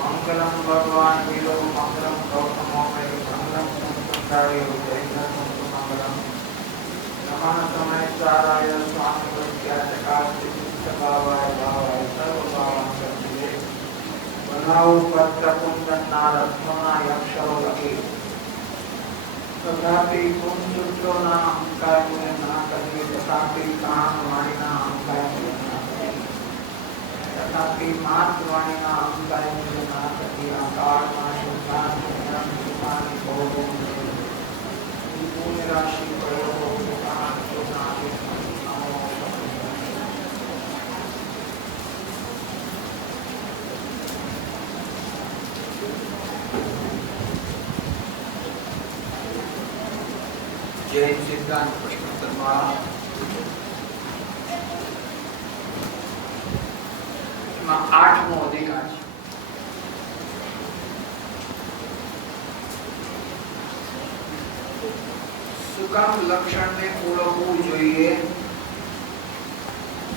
मंगलम भगवान विलो मंगलम गौतमो मंगलम संतारे मंगलम नमः समय साराय स्वामी विद्याचकार चित्तभावाय भावाय सर्वभावांगले बनाओ पत्र कुंदना रत्ना यक्षरो लगे तथापि कुंजुटो ना अंकाय मुझे ना कभी तथापि कान वाणी ना अंकाय मुझे ना कभी तथापि मातृवाणी ना अंकाय मुझे ना कभी आकार माशुकान ज्ञान सुखान भोगों पूर्ण राशि प्रयोगों सुखान सुखान जैन सिद्धांत प्रश्नोत्तर माला में 8मो अधिकार है। सुकाम लक्षण ने ओळखવું જોઈએ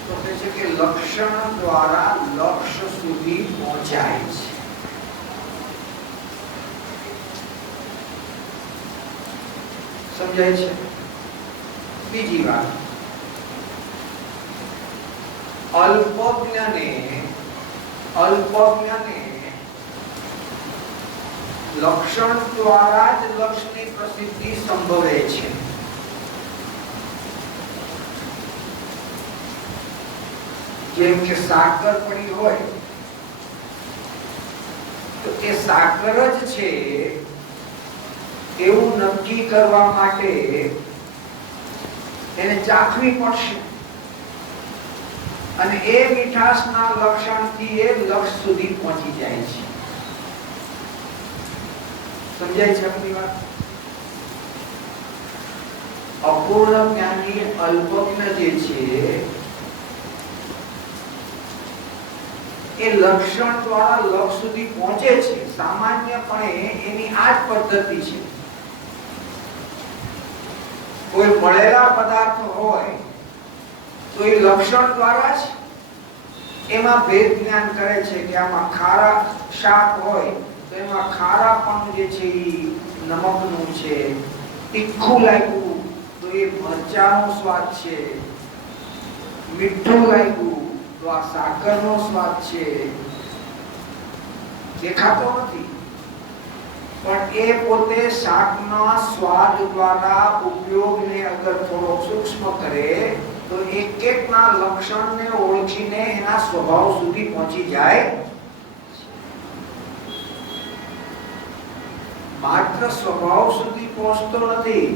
તો કહે છે કે લક્ષણ દ્વારા લક્ષ્ય સુધી પહોંચાય છે। समझाय छे। बीजी बात अल्पज्ञ ने लक्षण द्वारा ज लक्ष्य की प्रसिद्धि संभवे छे। जेम के साकर पड़ी होय तो ए साकर ज छे એવું નક્કી કરવા માટે એને ચાખવી પડશે અને એ મીઠાશના લક્ષણથી એ લક્ષ્ય સુધી પહોંચી જાય છે। સમજાય છે આપણી વાત? અપૂર્ણ જ્ઞાની અલ્પજ્ઞ જે છે એ લક્ષણ દ્વારા લક્ષ્ય સુધી પહોંચે છે। સામાન્યપણે એની આ જ પદ્ધતિ છે। कोई મળેલા પદાર્થ હોય તો એ લક્ષણ દ્વારા જ એમાં ભેદ જ્ઞાન કરે છે કે આમાં ખારા શાક હોય તો એમાં ખારાપણું જે છે એ નમકનું છે, તીખું લાગ્યું તો એ મરચાનો સ્વાદ છે, મીઠું લાગ્યું તો આ સાકરનો સ્વાદ છે। દેખાતો નથી પણ એ પોતે શાકના સ્વાદ દ્વારા ઉપયોગને અગર થોડો સૂક્ષ્મ કરે તો એક-એકના લક્ષણને ઓળખીને એના સ્વભાવ સુધી પહોંચી જાય। માત્ર સ્વભાવ સુધી પહોંચતો નથી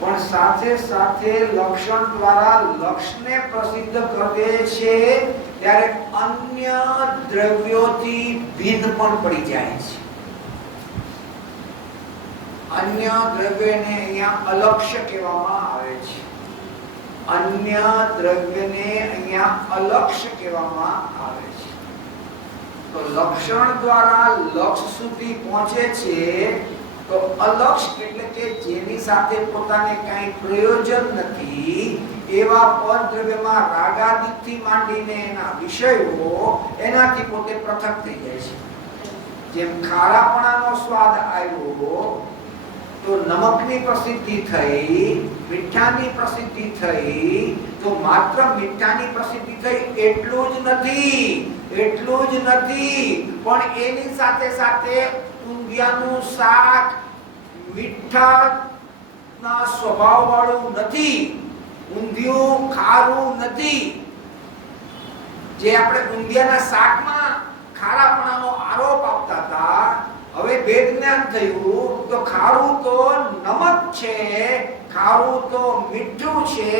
પણ સાથે સાથે લક્ષણ દ્વારા લક્ષ્યને પ્રસિદ્ધ કરે છે ત્યારે અન્ય દ્રવ્યોથી ભિન્ન પણ પડી જાય છે। अन्य द्रव्य ने અહીંયા અલક્ષ્ય કહેવામાં આવે છે। अन्य द्रव्य ने અહીંયા અલક્ષ્ય કહેવામાં આવે છે। તો લક્ષણ દ્વારા લક્ષ્ય સુધી પહોંચે છે તો અલક્ષ્ય એટલે કે જેની સાથે પોતાને કાંઈ પ્રયોજન નથી એવા પરદ્રવ્યમાં રાગાદિથી માંડીને એના વિષયો એનાથી પોતે પૃથક થઈ જાય છે। જેમ ખારાપણાનો સ્વાદ આવ્યો तो नमक ની પ્રસિદ્ધિ થઈ, મીઠાની પ્રસિદ્ધિ થઈ તો માત્ર મીઠાની પ્રસિદ્ધિ થઈ એટલું જ નથી પણ એની સાથે સાથે ઊંધિયાનું શાક મીઠાના સ્વભાવવાળું નથી, ઊંધિયું ખારું નથી। જે આપણે ઊંધિયાના શાકમાં ખારાપણાનો આરોપ આપતા હતા હવે ભેદ જ્ઞાન થયું તો ખારું તો નમક છે, ખારું તો મીઠું છે,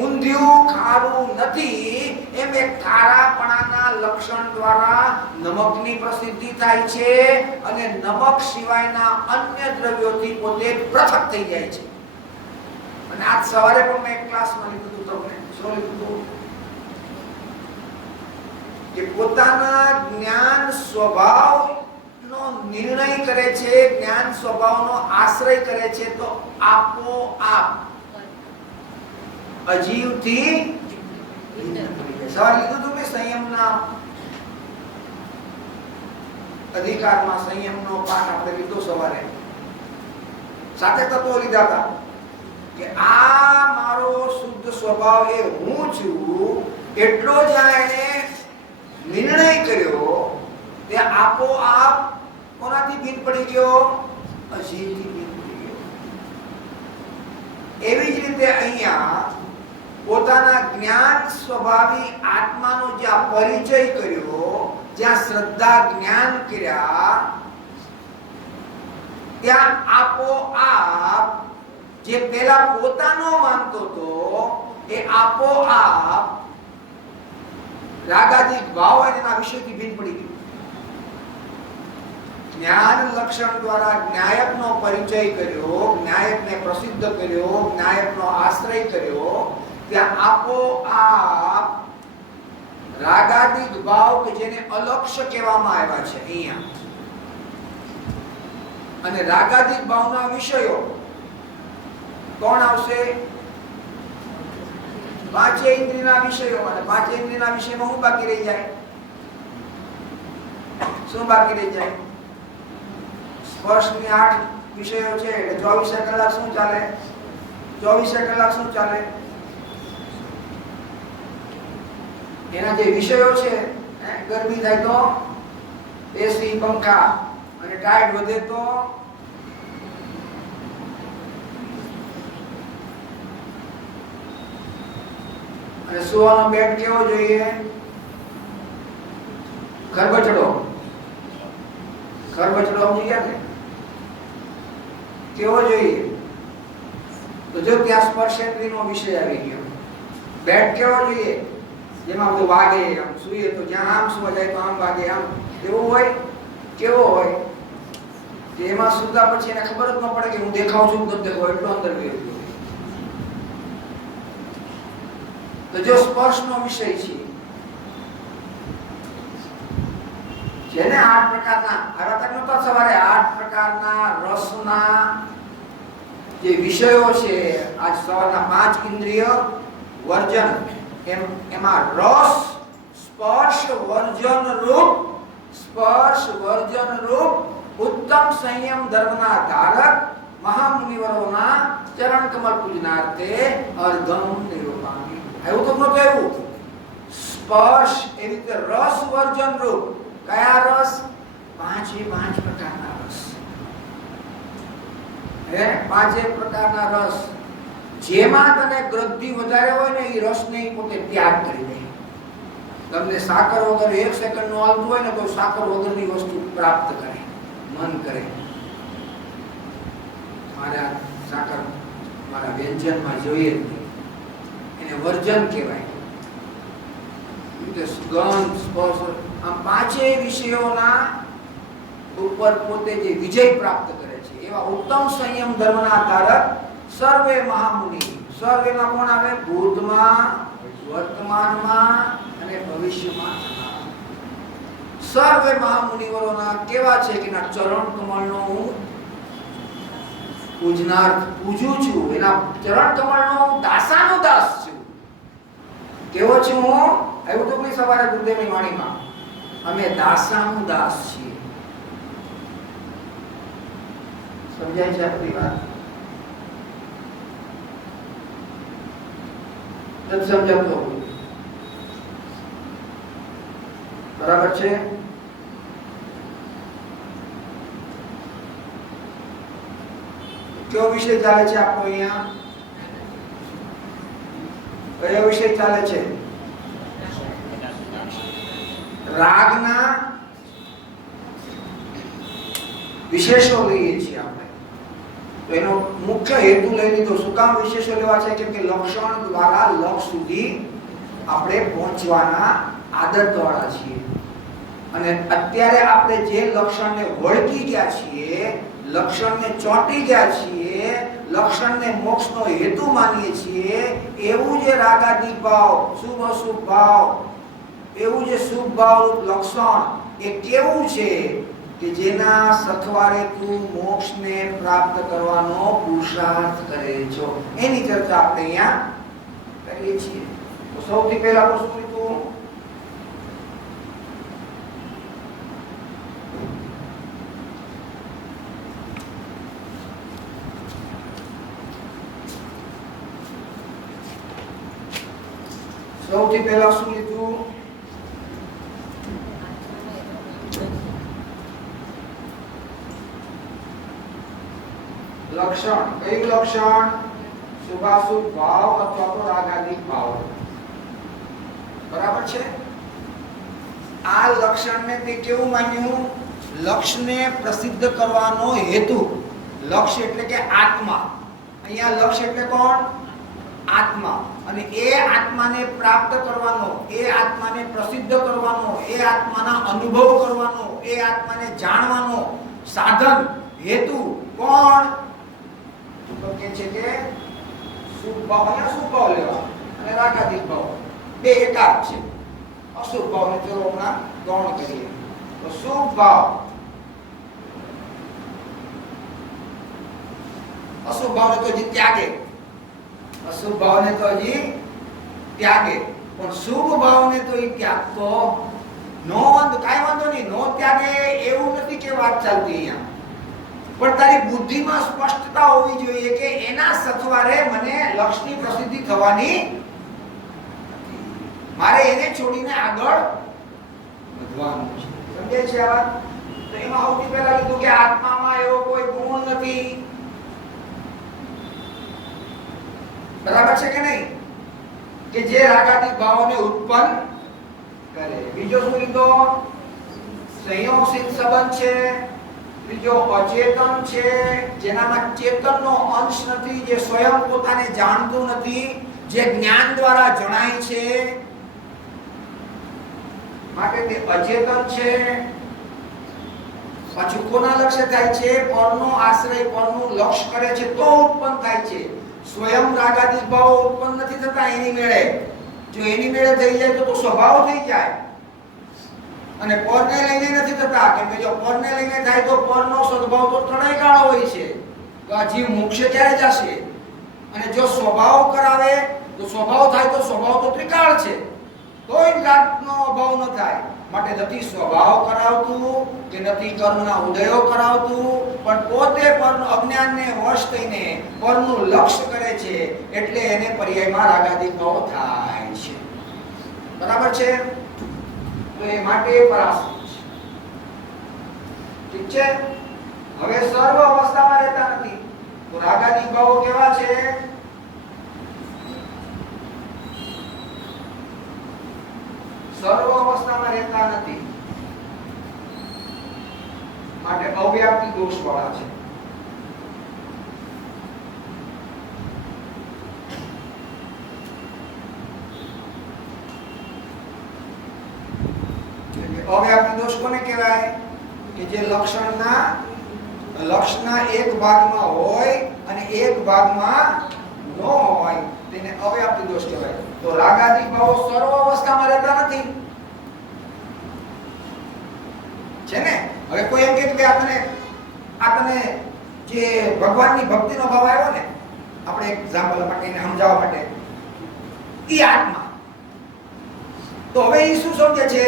ઊંધિયું ખારું નથી। એમ એક ખારાપણાના લક્ષણ દ્વારા નમકની પ્રસિદ્ધિ થાય છે અને નમક સિવાયના અન્ય દ્રવ્યોથી પોતે પૃથક થઈ જાય છે। અને આજ સવારે પણ મેં ક્લાસમાં લીધું હતું તમને શું લીધું કે પોતાના જ્ઞાન સ્વભાવ નો નિર્ણય કરે છે, જ્ઞાન સ્વભાવનો આશ્રય કરે છે તો આપોઆપ અજીવથી સવાલ લીધું હતું કે સંયમના અધિકારમાં સંયમનો પાઠ આપણે લીધો સવારે. સાથે તત્વો લીધા હતા કે આ મારો શુદ્ધ સ્વભાવ એ હું છું એટલો જ્યાં એને નિર્ણય કર્યો ત્યાં આપોઆપ કોનાથી ભીન પડી ગયો? અજીવથી ભીન પડી ગયો. એવી જ રીતે અહીંયા પોતાના જ્ઞાન સ્વભાવી આત્માનો જ્યાં પરિચય કર્યો, જ્યાં શ્રદ્ધા જ્ઞાન કર્યા, ત્યાં આપોઆપ જે પેલા પોતાનો માનતો હતો એ આપોઆપ રાગાદિક ભાવ એના વિષયથી ભીન પડી ગયો. જ્ઞાન લક્ષણ દ્વારા જ્ઞાયકનો પરિચય કર્યો, જ્ઞાયકને પ્રસિદ્ધ કર્યો, જ્ઞાયકનો આશ્રય કર્યો, ત્યાં આપોઆપ રાગાદિક ભાવ કે જેને અલક્ષ્ય કહેવામાં આવ્યા છે અહીંયા, અને રાગાદિક ભાવના વિષયો કોણ આવશે? પાંચે ઇન્દ્રિયના વિષયો. અને પાંચે ઇન્દ્રિયના વિષયમાં શું બાકી રહી જાય? શું બાકી રહી જાય? સ્પર્શની 8 વિષયો છે એટલે 24 કલાક શું ચાલે? 24 કલાક શું ચાલે? એના જે વિષયો છે, ગરમી થાય તો એસી પંખા, અને ટાઈટ વધે તો અને સુવાનો બેડ કેવો જોઈએ? ખરબચડો. ખરબચડો સમજી ગયા ને? કેવો જોઈએ? તો જો ત્યાં સ્પર્શેન્દ્રિયનો વિષય આવી ગયો. બેડ કેવો જોઈએ? જેમાં બધું વાગે, આમ સૂઈએ તો જ્યાં આમ સુવા જાય તો આમ વાગે, આમ એવો હોય. કેવો હોય? એમાં સુતા પછી એને ખબર જ ન પડે કે હું દેખાવ છું કે દેખાવ, એટલો અંદર ગયો. તો જો સ્પર્શનો વિષય છે, જેને 8 પ્રકારના સવારે 8 પ્રકારના રસના જે વિષયો છે, આજ સવારના 5 ઇન્દ્રિય વર્જન, એમાં રસ સ્પર્શ વર્જન રૂપ ઉત્તમ સંયમ ધર્મના ધારક મહામુનિવરોના ચરણ કમળ પૂજનાર્થે અર્ધમ નિરૂપામી. એવું તો નહોતું એવું. સ્પર્શ એવી રીતે રસ વર્જન રૂપ. કયા રસ? 5 પ્રકારના રસ. પાંચે પ્રકારના રસ. જેમાં તને ગ્રદ્ધિ વધારે હોય ને એ રસને પોતે ત્યાગ કરી દે. તમને સાકર વગર 1 સેકન્ડ નો હાલતું હોય ને તો સાકર વગરની વસ્તુ પ્રાપ્ત કરે, મન કરે. મારા સાકર મારા વ્યંજનમાં જોઈએ જ નહીં, એને વર્જન કહેવાય. ગંધ, સ્પર્શ, આ 5 વિષયોના ઉપર પોતે જે વિજય પ્રાપ્ત કરે છે એવા ઉત્તમ સંયમ ધર્મના ધારક સર્વે મહામુનિ. સર્વેમાં કોણ આવે? ભૂતમાં, વર્તમાનમાં અને ભવિષ્યમાં. સર્વે મહામુનિવરોના કેવા છે કે ના ચરણ કમળનો હું પૂજું છું, એના ચરણ કમળનો હું દાસાનો દાસ છું. કેવો છું હું? એવું તો કોઈ સવારે ગુરુદેવની વાણીમાં અમે દાસાનો દાસ છીએ. સમજાય છે આપણી વાત? સમજાવતો બરાબર છે? કયો વિષય ચાલે છે આપણો અહીંયા? કયો વિષય ચાલે છે? રાગના વિશેષો લઈએ છીએ આપણે. તો એનો મુખ્ય હેતુ લઈ લીધો. શું કામ વિશેષો લેવા છે? કેમ કે લક્ષણ દ્વારા લક્ષ સુધી આપણે પહોંચવાના આદતવાળા છીએ. અને અત્યારે આપણે જે લક્ષણને વળગી ગયા છીએ, લક્ષણને ચોંટી ગયા છીએ, લક્ષણને મોક્ષનો હેતુ માનીએ છીએ, એવું જે રાગાદિક ભાવ, શુભ અશુભ ભાવ, એવું જે શુભ ભાવરૂપ લક્ષણ એ કેવું છે કે જેના સથવારે તું મોક્ષને પ્રાપ્ત કરવાનો પુરુષાર્થ કરે છો, એની ચર્ચા આપણે અહીંયા કરીએ છીએ. તો સૌથી પહેલા તો શું લીધું? સૌથી પહેલા શું લીધું? લક્ષણ. કયું લક્ષણ? શુભાશુભ ભાવ અથવા તો રાગાદિક ભાવ. બરાબર છે. આ લક્ષણને તે કેવું માન્યું? લક્ષ્યને પ્રસિદ્ધ કરવાનો હેતુ. લક્ષ્ય એટલે કે આત્મા. અહીંયા લક્ષ્ય એટલે કોણ? આત્મા. અને એ આત્માને પ્રાપ્ત કરવાનો, એ આત્માને પ્રસિદ્ધ કરવાનો, એ આત્માના અનુભવ કરવાનો, એ આત્માને જાણવાનો સાધન, હેતુ કોણ? તો કે છે કે શુભ ભાવ અને અશુભ ભાવ લેવા અને રાગાદિક ભાવ બે એકાદ છે. અશુભ ભાવને ચલો હમણાં ગૌણ કરીએ. તો શુભ ભાવ, અશુભ ભાવને તો હજી ત્યાગે, અશુભ ભાવને તો હજી ત્યાગે, પણ શુભ ભાવને તો એ ત્યાગતો નો. કાંઈ વાંધો નહીં, નો ત્યાગે એવું નથી કે વાત ચાલતી અહીંયા. પણ તારી બુદ્ધિમાં સ્પષ્ટતા હોવી જોઈએ કે એના સથવારે મને લક્ષ્યની પ્રસિદ્ધિ થવાની, મારે એને છોડીને આગળ વધવાનું છે. સમજે છે આ વાત? તો એમાં સૌથી પહેલા કીધું કે આત્મામાં એવો કોઈ ગુણ નથી. બરાબર છે કે નહીં? કે જે રાગાદિક ભાવોને ઉત્પન્ન કરે. બીજો શું લીધો? સંયોગસિત સંબંધ છે. ત્રીજો અચેતન છે, જેનામાં ચેતનનો અંશ નથી, જે સ્વયં પોતાને જાણતું નથી, જે જ્ઞાન દ્વારા જણાય છે, માટે તે અચેતન છે. પાછું કોના લક્ષ્ય થાય છે? પરનો આશ્રય, પરનું લક્ષ્ય કરે છે તો ઉત્પન્ન થાય છે. સ્વયં રાગાદિક ભાવ ઉત્પન્ન નથી થતા એની મેળે. જો એની મેળે થઈ જાય તો સ્વભાવ થઈ જાય. અને પરને લઈને નથી થતા, કેમ કે જો પરને લઈને થાય તો પરનો સદભાવ તો ત્રણેય કાળ હોય છે. તો આ જીવ મોક્ષે ક્યારે જશે? અને જો સ્વભાવ કરાવે તો સ્વભાવ થાય તો સ્વભાવ તો ત્રિકાળ છે, કોઈ જાતનો અભાવ ન થાય. માટે નથી સ્વભાવ કરાવતું કે નથી કર્મના ઉદયો કરાવતું, પણ પોતે પરનો અજ્ઞાનને વશ થઈને પરનું લક્ષ્ય કરે છે, એટલે એને પર્યાયમાં રાગાદિક ભાવ થાય છે. બરાબર છે? તો એ માટે પરાશ્રિત છે. ઠીક છે? હવે સર્વ અવસ્થામાં રહેતા નથી. તો રાગાદિક ભાવો કેવા છે? સર્વ અવસ્થામાં રહેતા નથી, માટે અવ્યાપ્તિ દોષ વાળા છે. અવ્યાપ્તિ દોષ કોને કહેવાય? કે જે લક્ષના એક ભાગમાં હોય અને એક ભાગમાં ન હોય, તેને અવ્યાપ્તિ દોષ કહેવાય. તો રાગાદિક ભાવો સર્વ અવસ્થામાં રહેતા નથી, છે ને? હવે કોઈ એમ કહે કે આપણે જે ભગવાનની ભક્તિનો ભાવ આવ્યો ને, આપણે એક્ઝામ્પલ માટે એને સમજાવવા માટે, ઈ આત્મા. તો હવે ઈ શું સમજે છે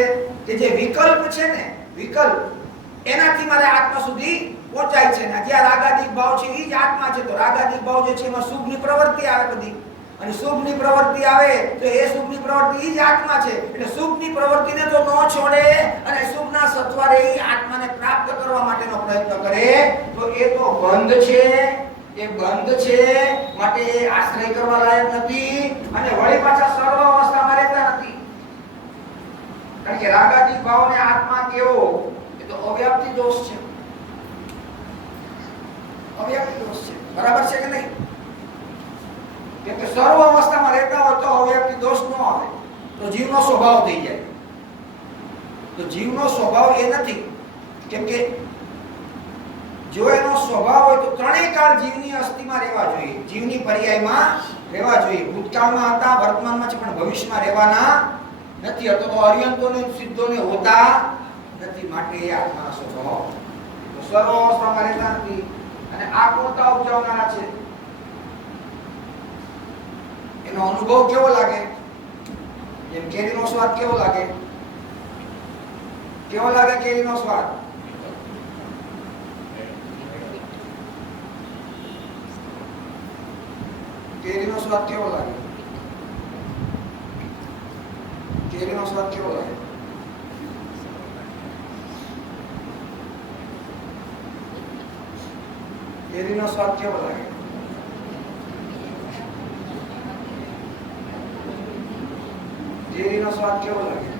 કે જે વિકલ્પ છે ને, વિકલ્પ એનાથી મારે આત્મા સુધી પહોંચાય છે. ને જ્યાં રાગાદિક ભાવ છે ઈ જ આત્મા છે. તો રાગાદિક ભાવ જે છે એમાં શુભની પ્રવૃત્તિ આવે બધી, અને શુભની પ્રવૃત્તિ આવે તો એ શુભની પ્રવૃત્તિ ઈ જ આત્મા છે. એટલે શુભની પ્રવૃત્તિને તો ન છોડે અને શુભના સત્વારે ઈ આત્માને પ્રાપ્ત કરવા માટેનો પ્રયત્ન કરે, તો એ તો બંધ છે. એ બંધ છે, માટે એ આશ્રય કરવા લાયક નથી, અને વળી પાછા સર્વ અવસ્થામાં રહેતા નથી. કારણ કે રાગાદિક ભાવને આત્મા કેવો? એ તો અવ્યાપ્તિ દોષ છે. અવ્યાપ્તિ દોષ છે. બરાબર છે કે નહીં? કેમ કે સર્વ અવસ્થામાં રહેતા હોય તો અવ્યાપ્તિ દોષ ન આવે, તો જીવનો સ્વભાવ થઈ જાય. તો જીવનો સ્વભાવ એ નથી, કેમ કે જો એનો સ્વભાવ હોય તો ત્રણેય કાળ જીવની અસ્થિમાં રહેવા જોઈએ, જીવની પર્યાયમાં રહેવા જોઈએ. ભૂતકાળમાં હતા, વર્તમાનમાં છે, પણ ભવિષ્યમાં રહેવાના નથી. તો અર્યંતોને સિદ્ધોને હોતા નથી, માટે એ આત્માનો સ્વભાવ. તો સર્વ અવસ્થામાં રહેતા નથી. અને આ કોણતા ઉપજાવનારા છે, એનો અનુભવ કેવો લાગે? જેમ કેરીનો સ્વાદ કેવો લાગે? કેવો લાગે કેરીનો સ્વાદ? કેરીનો સ્વાદ કેવો લાગે? કેરીનો સ્વાદ કેવો લાગે? કેરીનો સ્વાદ કેવો લાગે? કેરીનો સ્વાદ કેવો લાગે?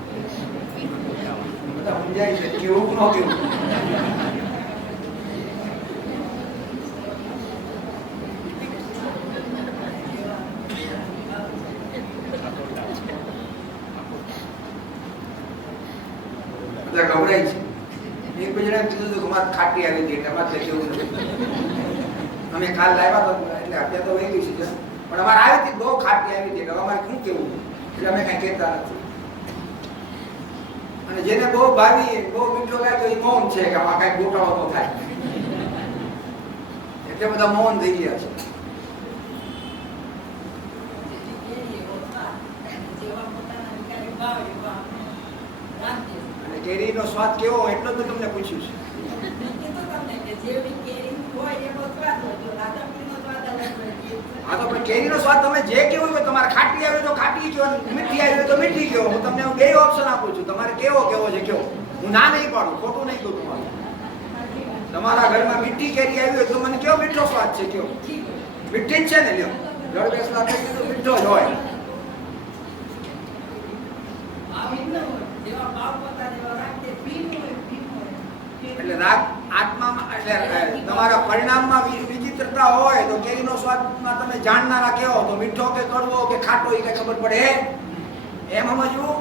બધા સમજાય છે કેવું ન કેવું? બધા ગભરાય છે. એક બીજાને કીધું હતું કે મારે ખાટી આવી હતી એટલે અમારે કેવું નથી. અમે કાલ લાવ્યા તો એટલે અત્યારે તો વહી ગઈ છે પણ અમારે આવી હતી બહુ ખાટી આવી હતી એટલે અમારે શું કેવું એટલે અમે કઈ કહેતા નથી. અને જેને બહુ ભાવી બહુ મીઠો લાગ્યો એ મૌન છે કે આમાં કઈ ગોટાળો ન થાય એટલે બધા મૌન થઈ ગયા છે. અને કેરીનો સ્વાદ કેવો એટલો તો તમને પૂછ્યું છે. હા તો પણ કેરીનો સ્વાદ તમે જે કેવું હોય તમારે ખાટી આવે તો ખાટી કહો, મીઠી આવી તો મીઠી કહો. હું તમને બે ઓપ્શન આપું છું, તમારે કેવો કેવો છે કહો. હું ના નહીં પાડું, ખોટું નહીં કહું તમારું. તમારા ઘરમાં મીઠી કેરી આવી હોય તો મને કેવો મીઠો સ્વાદ છે કહો. મીઠી જ છે ને લ્યો, જળ બેસલા થઈ ગયું તો મીઠો જ હોય. એટલે રાગ આત્મામાં એટલે તમારા પરિણામમાં વિચિત્રતા હોય તો કેરીનો સ્વાદમાં તમે જાણનારા કેવો તો મીઠો કે કડવો કે ખાટો એ કઈ ખબર પડે એમ સમજવું.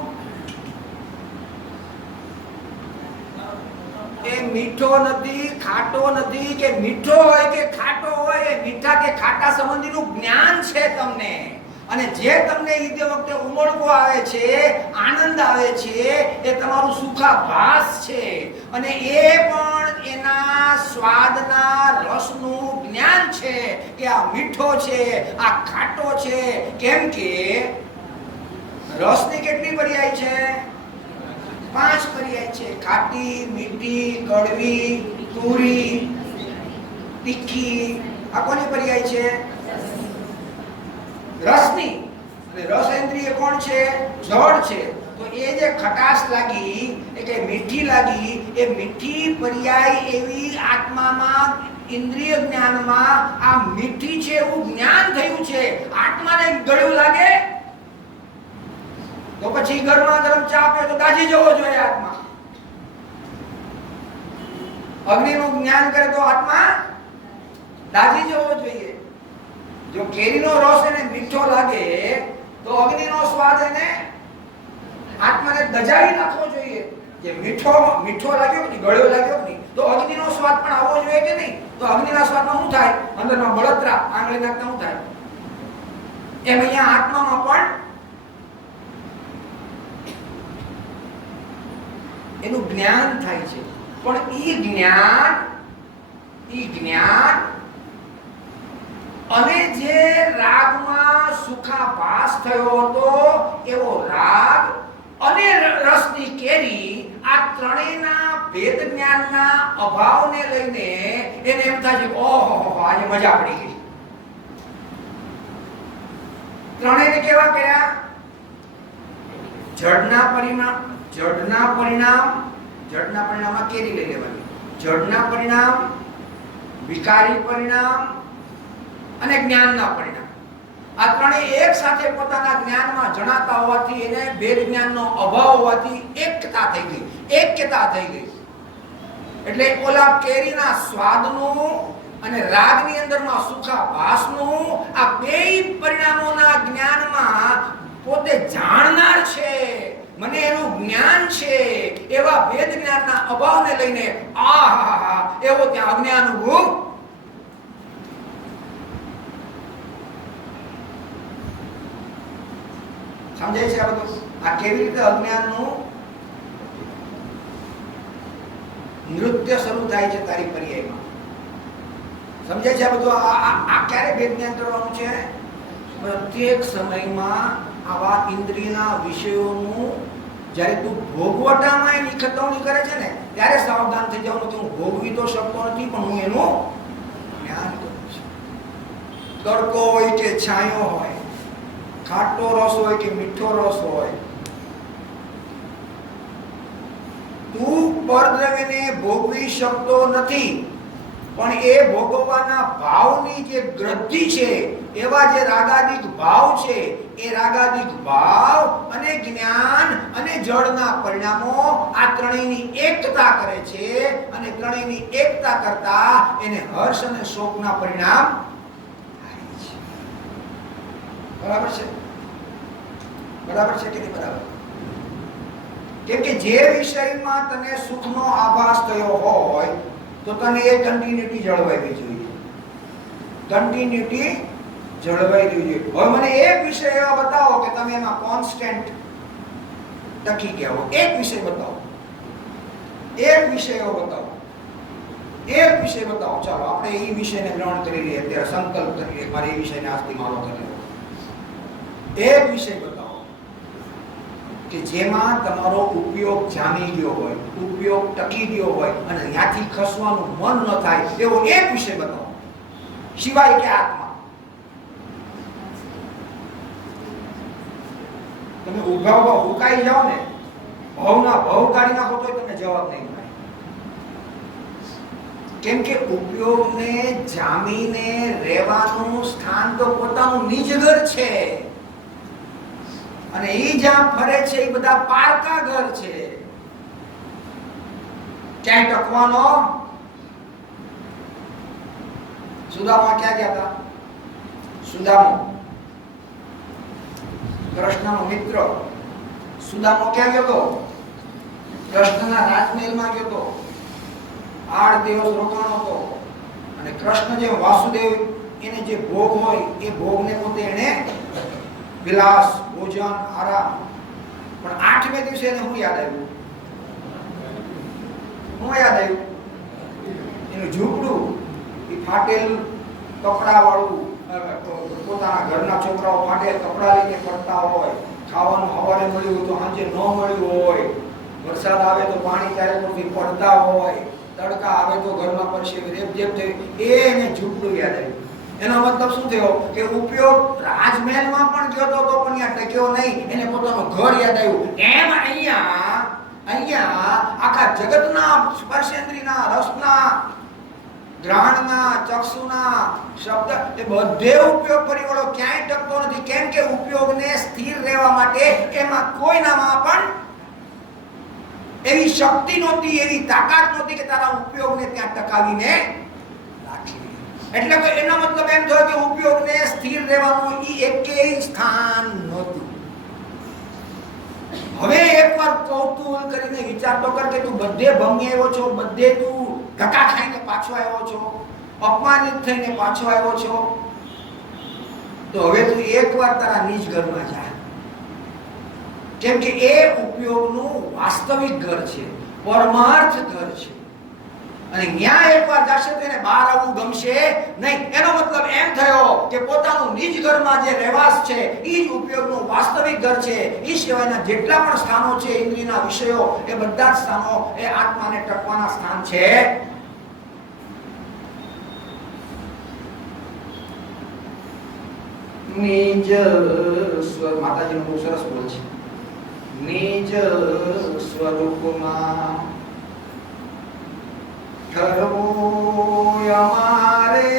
એ મીઠો નથી ખાટો નથી કે મીઠો હોય કે ખાટો હોય એ મીઠા કે ખાટા સંબંધીનું જ્ઞાન છે તમને. અને જે તમને એ વખતે ઉમળકો આવે છે, આનંદ આવે છે એ તમારું સુખાભાસ છે. અને એ પણ એના સ્વાદના રસનું જ્ઞાન છે કે આ મીઠો છે, આ ખાટો છે. કેમ કે રસની કેટલી પર્યાય છે? 5 પર્યાય છે. ખાટી, મીઠી, કડવી, તુરી, તીખી. આ કોની પર્યાય છે? રસની. અને રસ ઇન્દ્રિય કોણ છે? જળ છે. તો એ જે ખટાશ લાગી એટલે મીઠી લાગી એ મીઠી પર્યાય એવી આત્મામાં ઇન્દ્રિય જ્ઞાનમાં આ મીઠી છે એવું જ્ઞાન થયું છે. આત્માને ગળ્યું લાગે તો પછી ગરમા ગરમ ચા પીએ તો દાજી જવો જોઈએ આત્મા. અગ્નિનું જ્ઞાન કરે તો આત્મા દાજી જવો જોઈએ. જો કેરીનો રસ એને મીઠો લાગે તો અગ્નિનો સ્વાદ એને આત્માને દજાવી નાખવો જોઈએ. જે મીઠો લાગ્યો કે ગળ્યો લાગ્યો નહીં તો અગ્નિનો સ્વાદ પણ આવવો જોઈએ કે નહીં? તો અગ્નિના સ્વાદમાં શું થાય? અંદરમાં બળતરા આંગળી નાખતા શું થાય? એમ અહીંયા આત્મામાં પણ એનું જ્ઞાન થાય છે. પણ ઈ જ્ઞાન અને જે રાગમાં સુખાભાસ થયો હતો એવો રાગ અને રસની કેરી આ ત્રણેયના ભેદ જ્ઞાનના અભાવને લઈને એને એમ થાય છે ઓહો આજે મજા પડી ગઈ. ત્રણેયને કેવા કર્યા? જડના પરિણામમાં કેરી લઈ લેવાની. જડના પરિણામ, વિકારી પરિણામ અને જ્ઞાનના પરિણામ. આ ત્રણેય એક સાથે પોતાના જ્ઞાનમાં જણાતા હોવાથી એને ભેદ જ્ઞાનનો અભાવ હોવાથી એકતા થઈ ગઈ. એટલે ઓલા કેરીના સ્વાદનું અને રાગની અંદરમાં સુખાભાસનું આ બેય પરિણામોના જ્ઞાનમાં પોતે જાણનાર છે, મને એનું જ્ઞાન છે એવા ભેદ જ્ઞાનના અભાવને લઈને આહા એવો ત્યાં અજ્ઞાનુભવ. સમજાય છે આ બધું? આ કેવી રીતે અજ્ઞાનનું નૃત્ય શરૂ થાય છે તારી પર્યાયમાં. સમજાય છે આ બધું? આ ક્યારે ભેદ જ્ઞાન કરવાનું છે? પ્રત્યેક સમયમાં આવા ઇન્દ્રિયના વિષયોનું જ્યારે તું ભોગવટામાં એની ખતવણી કરે છે ને ત્યારે સાવધાન થઈ જવાનું કે હું ભોગવી તો શકતો નથી પણ હું એનું જ્ઞાન કરું છું. તડકો હોય કે છાંયો હોય, ખાટો રસ હોય કે મીઠો રસ હોય, તું પરદ્રવ્યને ભોગવી શકતો નથી પણ એ ભોગવવાના ભાવની જે ગ્રદ્ધિ છે, એવા જે રાગાદિક ભાવ છે, એ રાગાદિક ભાવ અને જ્ઞાન અને જળના પરિણામો આ ત્રણેયની એકતા કરે છે અને ત્રણેયની એકતા કરતા એને હર્ષ અને શોકના પરિણામ થાય છે. બરાબર છે? બરાબર છે કે નહીં બરાબર? કેમ કે જે વિષયમાં તને સુખનો આભાસ થયો હોય તો તને એ કન્ટિન્યુટી જળવાવી જોઈએ. કન્ટિન્યુટી જળવાઈ જોઈએ. હવે મને એક વિષય એવા બતાવો કે તમે એમાં કોન્સ્ટન્ટ ટકી ગયા હો. એક વિષય બતાવો. એક વિષય એવો બતાવો. એક વિષય બતાવો. ચાલો આપણે એ વિષયને ગ્રહણ કરી લઈએ. અત્યારે સંકલ્પ કરીએ મારે એ વિષયને આજથી મારો કરી લેવો. એક વિષય બતાવો કે જેમાં તમારો ઉપયોગ જામી ગયો હોય, ઉપયોગ ટકી ગયો હોય અને ત્યાંથી ખસવાનું મન ન થાય એવો એક વિષય બતાવો. સિવાય કે આત્મા. તમે ઉભા ઉકાઈ જાઓ ને, ભવના ભવ કાઢી નાખો તો તમને જવાબ નહીં મળે. કેમ કે ઉપયોગને જામીને રહેવાનું સ્થાન તો પોતાનું નિજ ઘર છે અને ઈ જ્યાં ફરે છે એ બધા પારકા ઘર છે. ક્યાંય ટકવાનો. સુદામા ક્યાં ગયા હતા? સુદામો કૃષ્ણનો મિત્ર. સુદામો ક્યાં ગયો હતો? કૃષ્ણના રાજમહેલમાં ગયો હતો. 8 દિવસ રોકાણો હતો અને કૃષ્ણ જે વાસુદેવ એને જે ભોગ હોય એ ભોગને પોતે એને વિલાસ, ભોજન, આરામ. પણ 8મે દિવસે એને શું યાદ આવ્યું? શું યાદ આવ્યું? એનું ઝૂંપડું, એ ફાટેલ કપડા વાળું, પોતાના ઘરના છોકરાઓ ફાટેલ કપડા લઈને ફરતા હોય, ખાવાનું સવારે મળ્યું તો સાંજે ન મળ્યું હોય, વરસાદ આવે તો પાણી ત્યારે પરથી પડતા હોય, તડકા આવે તો ઘરમાં પરસેવી રેપઝેપ થઈ, એને ઝૂંપડું યાદ આવ્યું. એનો મતલબ શું થયો કે ઉપયોગ રાજમહેલમાં પણ ગયો તો પણ ત્યાં ટક્યો નહીં, એને પોતાનું ઘર યાદ આવ્યું. એમ અહીંયા આખા જગતના સ્પર્શેન્દ્રિયના, રસના, ગ્રહણના, ચક્ષુના, શબ્દ એ બધે ઉપયોગ પરિબળો ક્યાંય ટકતો નથી. કેમ કે ઉપયોગને સ્થિર રહેવા માટે એમાં કોઈનામાં પણ એવી શક્તિ નહોતી, એવી તાકાત નહોતી કે તારા ઉપયોગને ત્યાં ટકાવીને રાખી. એટલે કે એનો મતલબ એમ થયો કે ઉપયોગને સ્થિર રહેવાનું ઈ એકેય સ્થાન નહોતું. હવે એકવાર કૌતૂહલ કરીને વિચાર તો કર કે તું બધે ભંગી આવ્યો છો, બધે તું ધક્કા ખાઈને પાછો આવ્યો છો, અપમાનિત થઈને પાછો આવ્યો છો, તો હવે તું એકવાર તારા નિજ ઘરમાં જા. કેમ કે એ ઉપયોગનું વાસ્તવિક ઘર છે, પરમાર્થ ઘર છે અને ન્યાય એકવાર જશે તો એને બહાર આવવું ગમશે નહીં. એનો મતલબ એમ થયો કે પોતાનું નિજ ઘરમાં જે રહેવાસ છે એ જ ઉપયોગનું વાસ્તવિક ઘર છે. એ સિવાયના જેટલા પણ સ્થાનો છે ઇન્દ્રિયના વિષયો, એ બધા જ સ્થાનો એ આત્માને ટકવાના સ્થાન છે. નિજ સ્વર માતાજીનો બહુ સરસ બોલ છે. નિજ સ્વરૂપમાં ઠરવું અમારે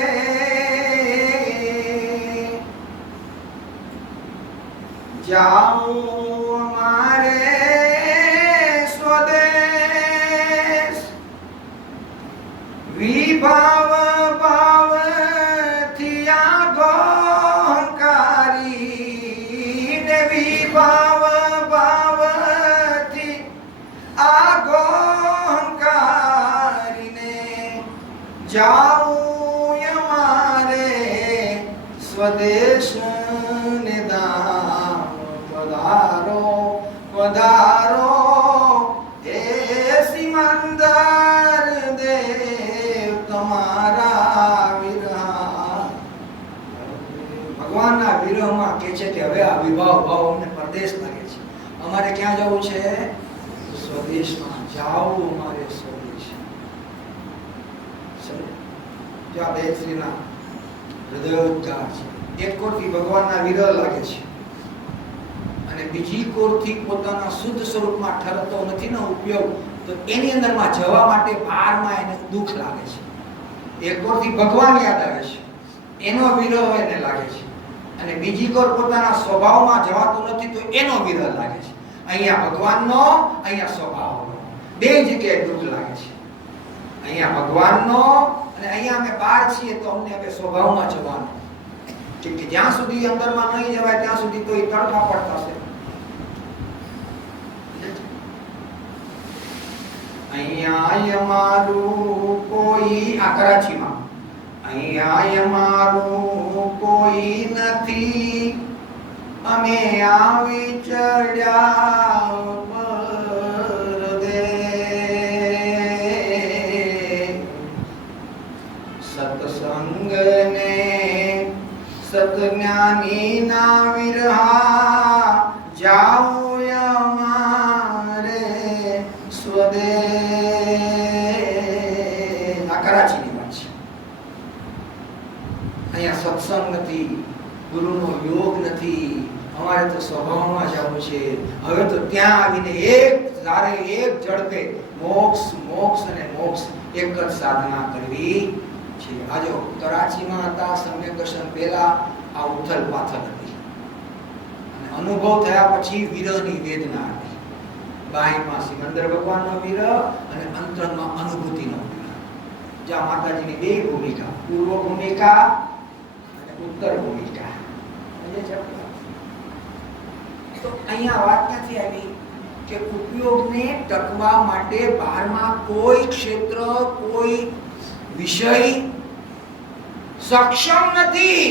જાવું અમારે સ્વદેશ વિભાવ ભાવથી આગોહંકારી ને વિભાવ ભાવથી આગોહંકારીને જાવું અમારે સ્વદેશ ને દામ પધારો પધારો એ સિમંદર દેવ તમારા વિરહ. ભગવાનના વિરહમાં ભાવ ભાવ અમને પરદેશ લાગે છે. અમારે ક્યાં જવું છે? સ્વદેશમાં જાવું, અમારે સ્વદેશ. જ્યાં દેવશ્રીના હૃદયોદ્ગાર છે. એક કોરથી ભગવાનના વિરહ લાગે છે અને બીજી કોરથી પોતાના શુદ્ધ સ્વરૂપમાં ઠરતો નથી ને ઉપયોગ, તો એની અંદરમાં જવા માટે બહારમાં એને દુઃખ લાગે છે. એક કોરથી ભગવાન યાદ આવે છે, એનો વિરહ એને લાગે છે, અને બીજી કોર પોતાના સ્વભાવમાં જવાતું નથી તો એનો વિરહ લાગે છે. અહીંયા ભગવાનનો, અહીંયા સ્વભાવનો, બે જગ્યાએ દુઃખ લાગે છે. અહીંયા ભગવાનનો અને અહીંયા અમે બહાર છીએ તો અમને હવે સ્વભાવમાં જવાનું કે જ્યાં સુધી અંદરમાં નહીં જવાય ત્યાં સુધી તો એ તડકા પડતા છે. અહીંયા અમારું કોઈ, આ કરાચીમાં, અહીંયા અમારું કોઈ નથી, અમે આવી ચડ્યા સત્સંગને સતજ્ઞાની ના વિરહા જાઓ અમારે સ્વદેશ. આ કરાચીની વાત છે. અહીંયા સત્સંગ નથી, ગુરુનો યોગ નથી, અમારે તો સ્વભાવમાં જવું છે. હવે તો ત્યાં આવીને એક ધારે એક ઝડપે મોક્ષ મોક્ષ અને મોક્ષ એક જ સાધના કરવી છે. આજો કરાચીમાં હતા સમ્યક દર્શન પહેલા આ ઉથલ પાથલ હતી અને અનુભવ થયા પછી વિરહની વેદના હતી. બાહીમાં સિકંદર ભગવાનનો વિરહ અને અંતરમાં અનુભૂતિનો વિરહ. જ્યાં માતાજીની બે ભૂમિકા, પૂર્વ ભૂમિકા અને ઉત્તર ભૂમિકા. તો અહીંયા વાત નથી આવી કે ઉપયોગને ટકવા માટે બહારમાં કોઈ ક્ષેત્ર, કોઈ વિષય સક્ષમ નથી.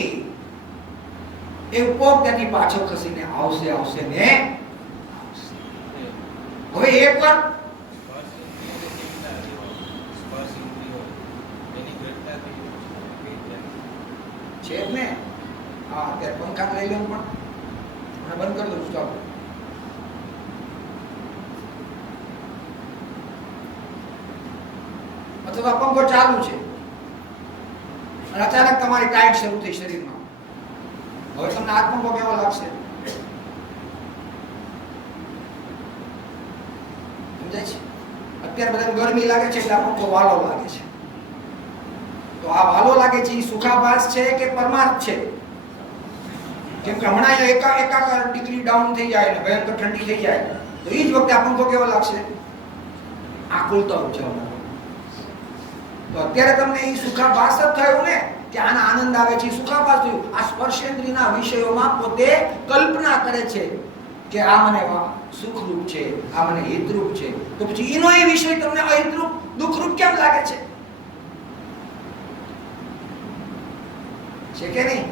એ ઉપભોગ ત્યાંથી પાછો ખસીને આવશે આવશે ને આવશે. હવે એકવાર છે જ ને. હા, અત્યારે પંખા લઈ લઉં પણ બંધ કરી દઉં. સ્ટોપ. અથવા પંખો ચાલુ છે અને અચાનક તમારી ટાઈટ શરૂ થઈ શરીરમાં. હવે તમને આ પંખો કેવો લાગશે? સમજાય છે? અત્યારે બધાને ગરમી લાગે છે એટલે આ પંખો વાલો લાગે છે. તો આ વાલો લાગે છે એ સુખાભાસ છે કે પરમાર્થ છે? કેમ કે હમણાં એકાકાર ડિગ્રી ડાઉન થઈ જાય ને ભયંકર ઠંડી થઈ જાય તો એ જ વખતે આ પંખો કેવો લાગશે? આ ખુલતો જવાનો. તો અત્યારે તમને એ સુખાભાસ જ થયું ને કે આના આનંદ આવે છે, સુખાભાસ થયું. આ સ્પર્શેન્દ્રિયના વિષયોમાં પોતે કલ્પના કરે છે કે આ મને સુખરૂપ છે, આ મને હિતરૂપ છે. તો પછી એનો એ વિષય તમને અહિતરૂપ, દુઃખરૂપ કેમ લાગે છે? છે કે નહીં?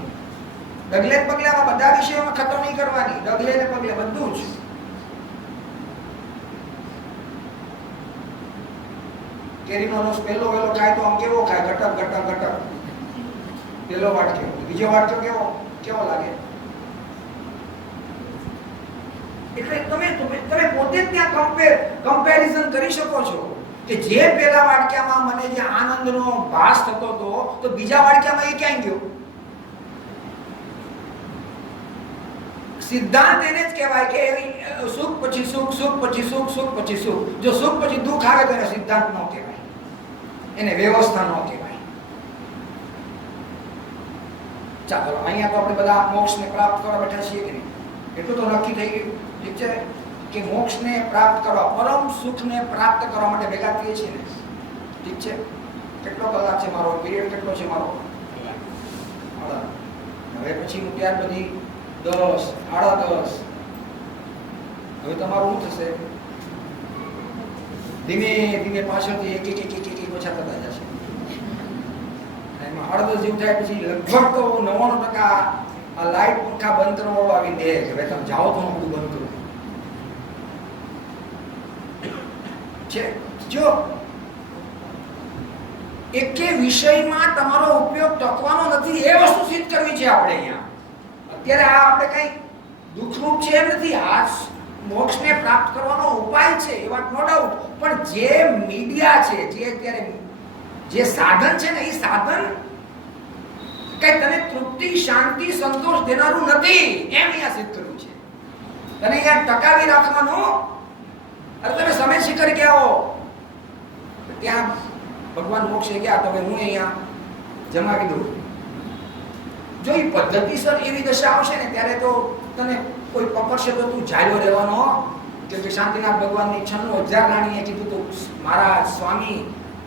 ડગલે પગલે આવા બધા વિષયોમાં ખતમ નહીં કરવાની. ડગલે ને પગલે બધું જ. કેરીનો રસ પહેલો વેલો ખાય તો આમ કેવો ખાય? ઘટક ઘટક ઘટક. પહેલો વાટક્યો, બીજો વાટક્યો કેવો કેવો લાગે? એટલે તમે પોતે જ ત્યાં કમ્પેરિઝન કરી શકો છો કે જે પહેલા વાટક્યામાં મને જે આનંદનો ભાસ થતો હતો તો બીજા વાટક્યામાં એ ક્યાં ગયો? સિદ્ધાંત એને જ કહેવાય કે સુખ પછી સુખ, સુખ પછી સુખ, સુખ પછી સુખ. જો સુખ પછી દુઃખ આવે તો એને સિદ્ધાંત ન કહેવાય, એને વ્યવસ્થા ન કહેવાય. ચાલો અહીંયા તો આપણે બધા મોક્ષને પ્રાપ્ત કરવા બેઠા છીએ કે નહીં? એટલું તો નક્કી થઈ ગયું. ઠીક છે કે મોક્ષને પ્રાપ્ત કરવા, પરમ સુખને પ્રાપ્ત કરવા માટે ભેગા થઈએ છીએ ને. ઠીક છે. કેટલો કલાક છે મારો? પીરિયડ કેટલો છે મારો? હવે પછી હું ત્યાર બધી 10, 10:30. હવે તમારું શું થશે? ધીમે ધીમે પાછળથી એક ઓછા થતા જશે. એમાં 10:30 જેવું થાય પછી લગભગ તો 99% આ લાઈટ પંખા બંધ કરવા આવી દે કે ભાઈ તમે જાઓ તો હું બધું બંધ કરું છે. જો એકે વિષયમાં તમારો ઉપયોગ ટકવાનો નથી એ વસ્તુ સિદ્ધ કરવી છે આપણે અહીંયા. અત્યારે આ આપણે કઈ દુઃખરૂપ છે નથી. આ મોક્ષને પ્રાપ્ત કરવાનો ઉપાય છે, એ વાત નો ડાઉટ. પણ જે મીડિયા છે, જે અત્યારે જે સાધન છે ને, એ સાધન કઈ તને તૃપ્તિ, શાંતિ, સંતોષ દેનારું નથી, એમ અહીંયા સિદ્ધ કર્યું છે. તને અહીંયા ટકાવી રાખવાનું. અરે તમે સમય શિખર ગયા હો, ત્યાં ભગવાન મોક્ષે ગયા, તો હું અહીંયા જમાવી દઉં. જો એ પદ્ધતિસર એવી દશા આવશે ને, ત્યારે તો તને કોઈ પકડશે તો તું જાયો રહેવાનો. કે શાંતિનાથ ભગવાનની 96,000 રાણીએ કીધું તો મારા સ્વામી,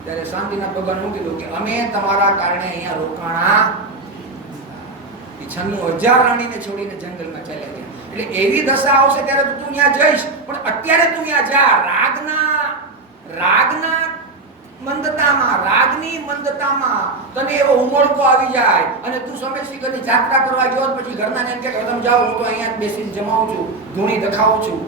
ત્યારે શાંતિનાથ ભગવાન શું કીધું કે અમે તમારા કારણે અહીંયા રોકાણા. એ 96,000 રાણીને છોડીને જંગલમાં ચાલ્યા ગયા. એટલે એવી દશા આવશે ત્યારે તો તું ત્યાં જઈશ, પણ અત્યારે તું ત્યાં જા. રાગના મંદતામાં, રાગની મંદતામાં તને એવો ઉમળકો આવી જાય અને તું સમય શિખરની જાત્રા કરવા ગયો, પછી ઘરના એમ કે તમે જાઓ, હું તો અહીંયા બેસીને જમાવું છું, ધૂણી દખાવું છું.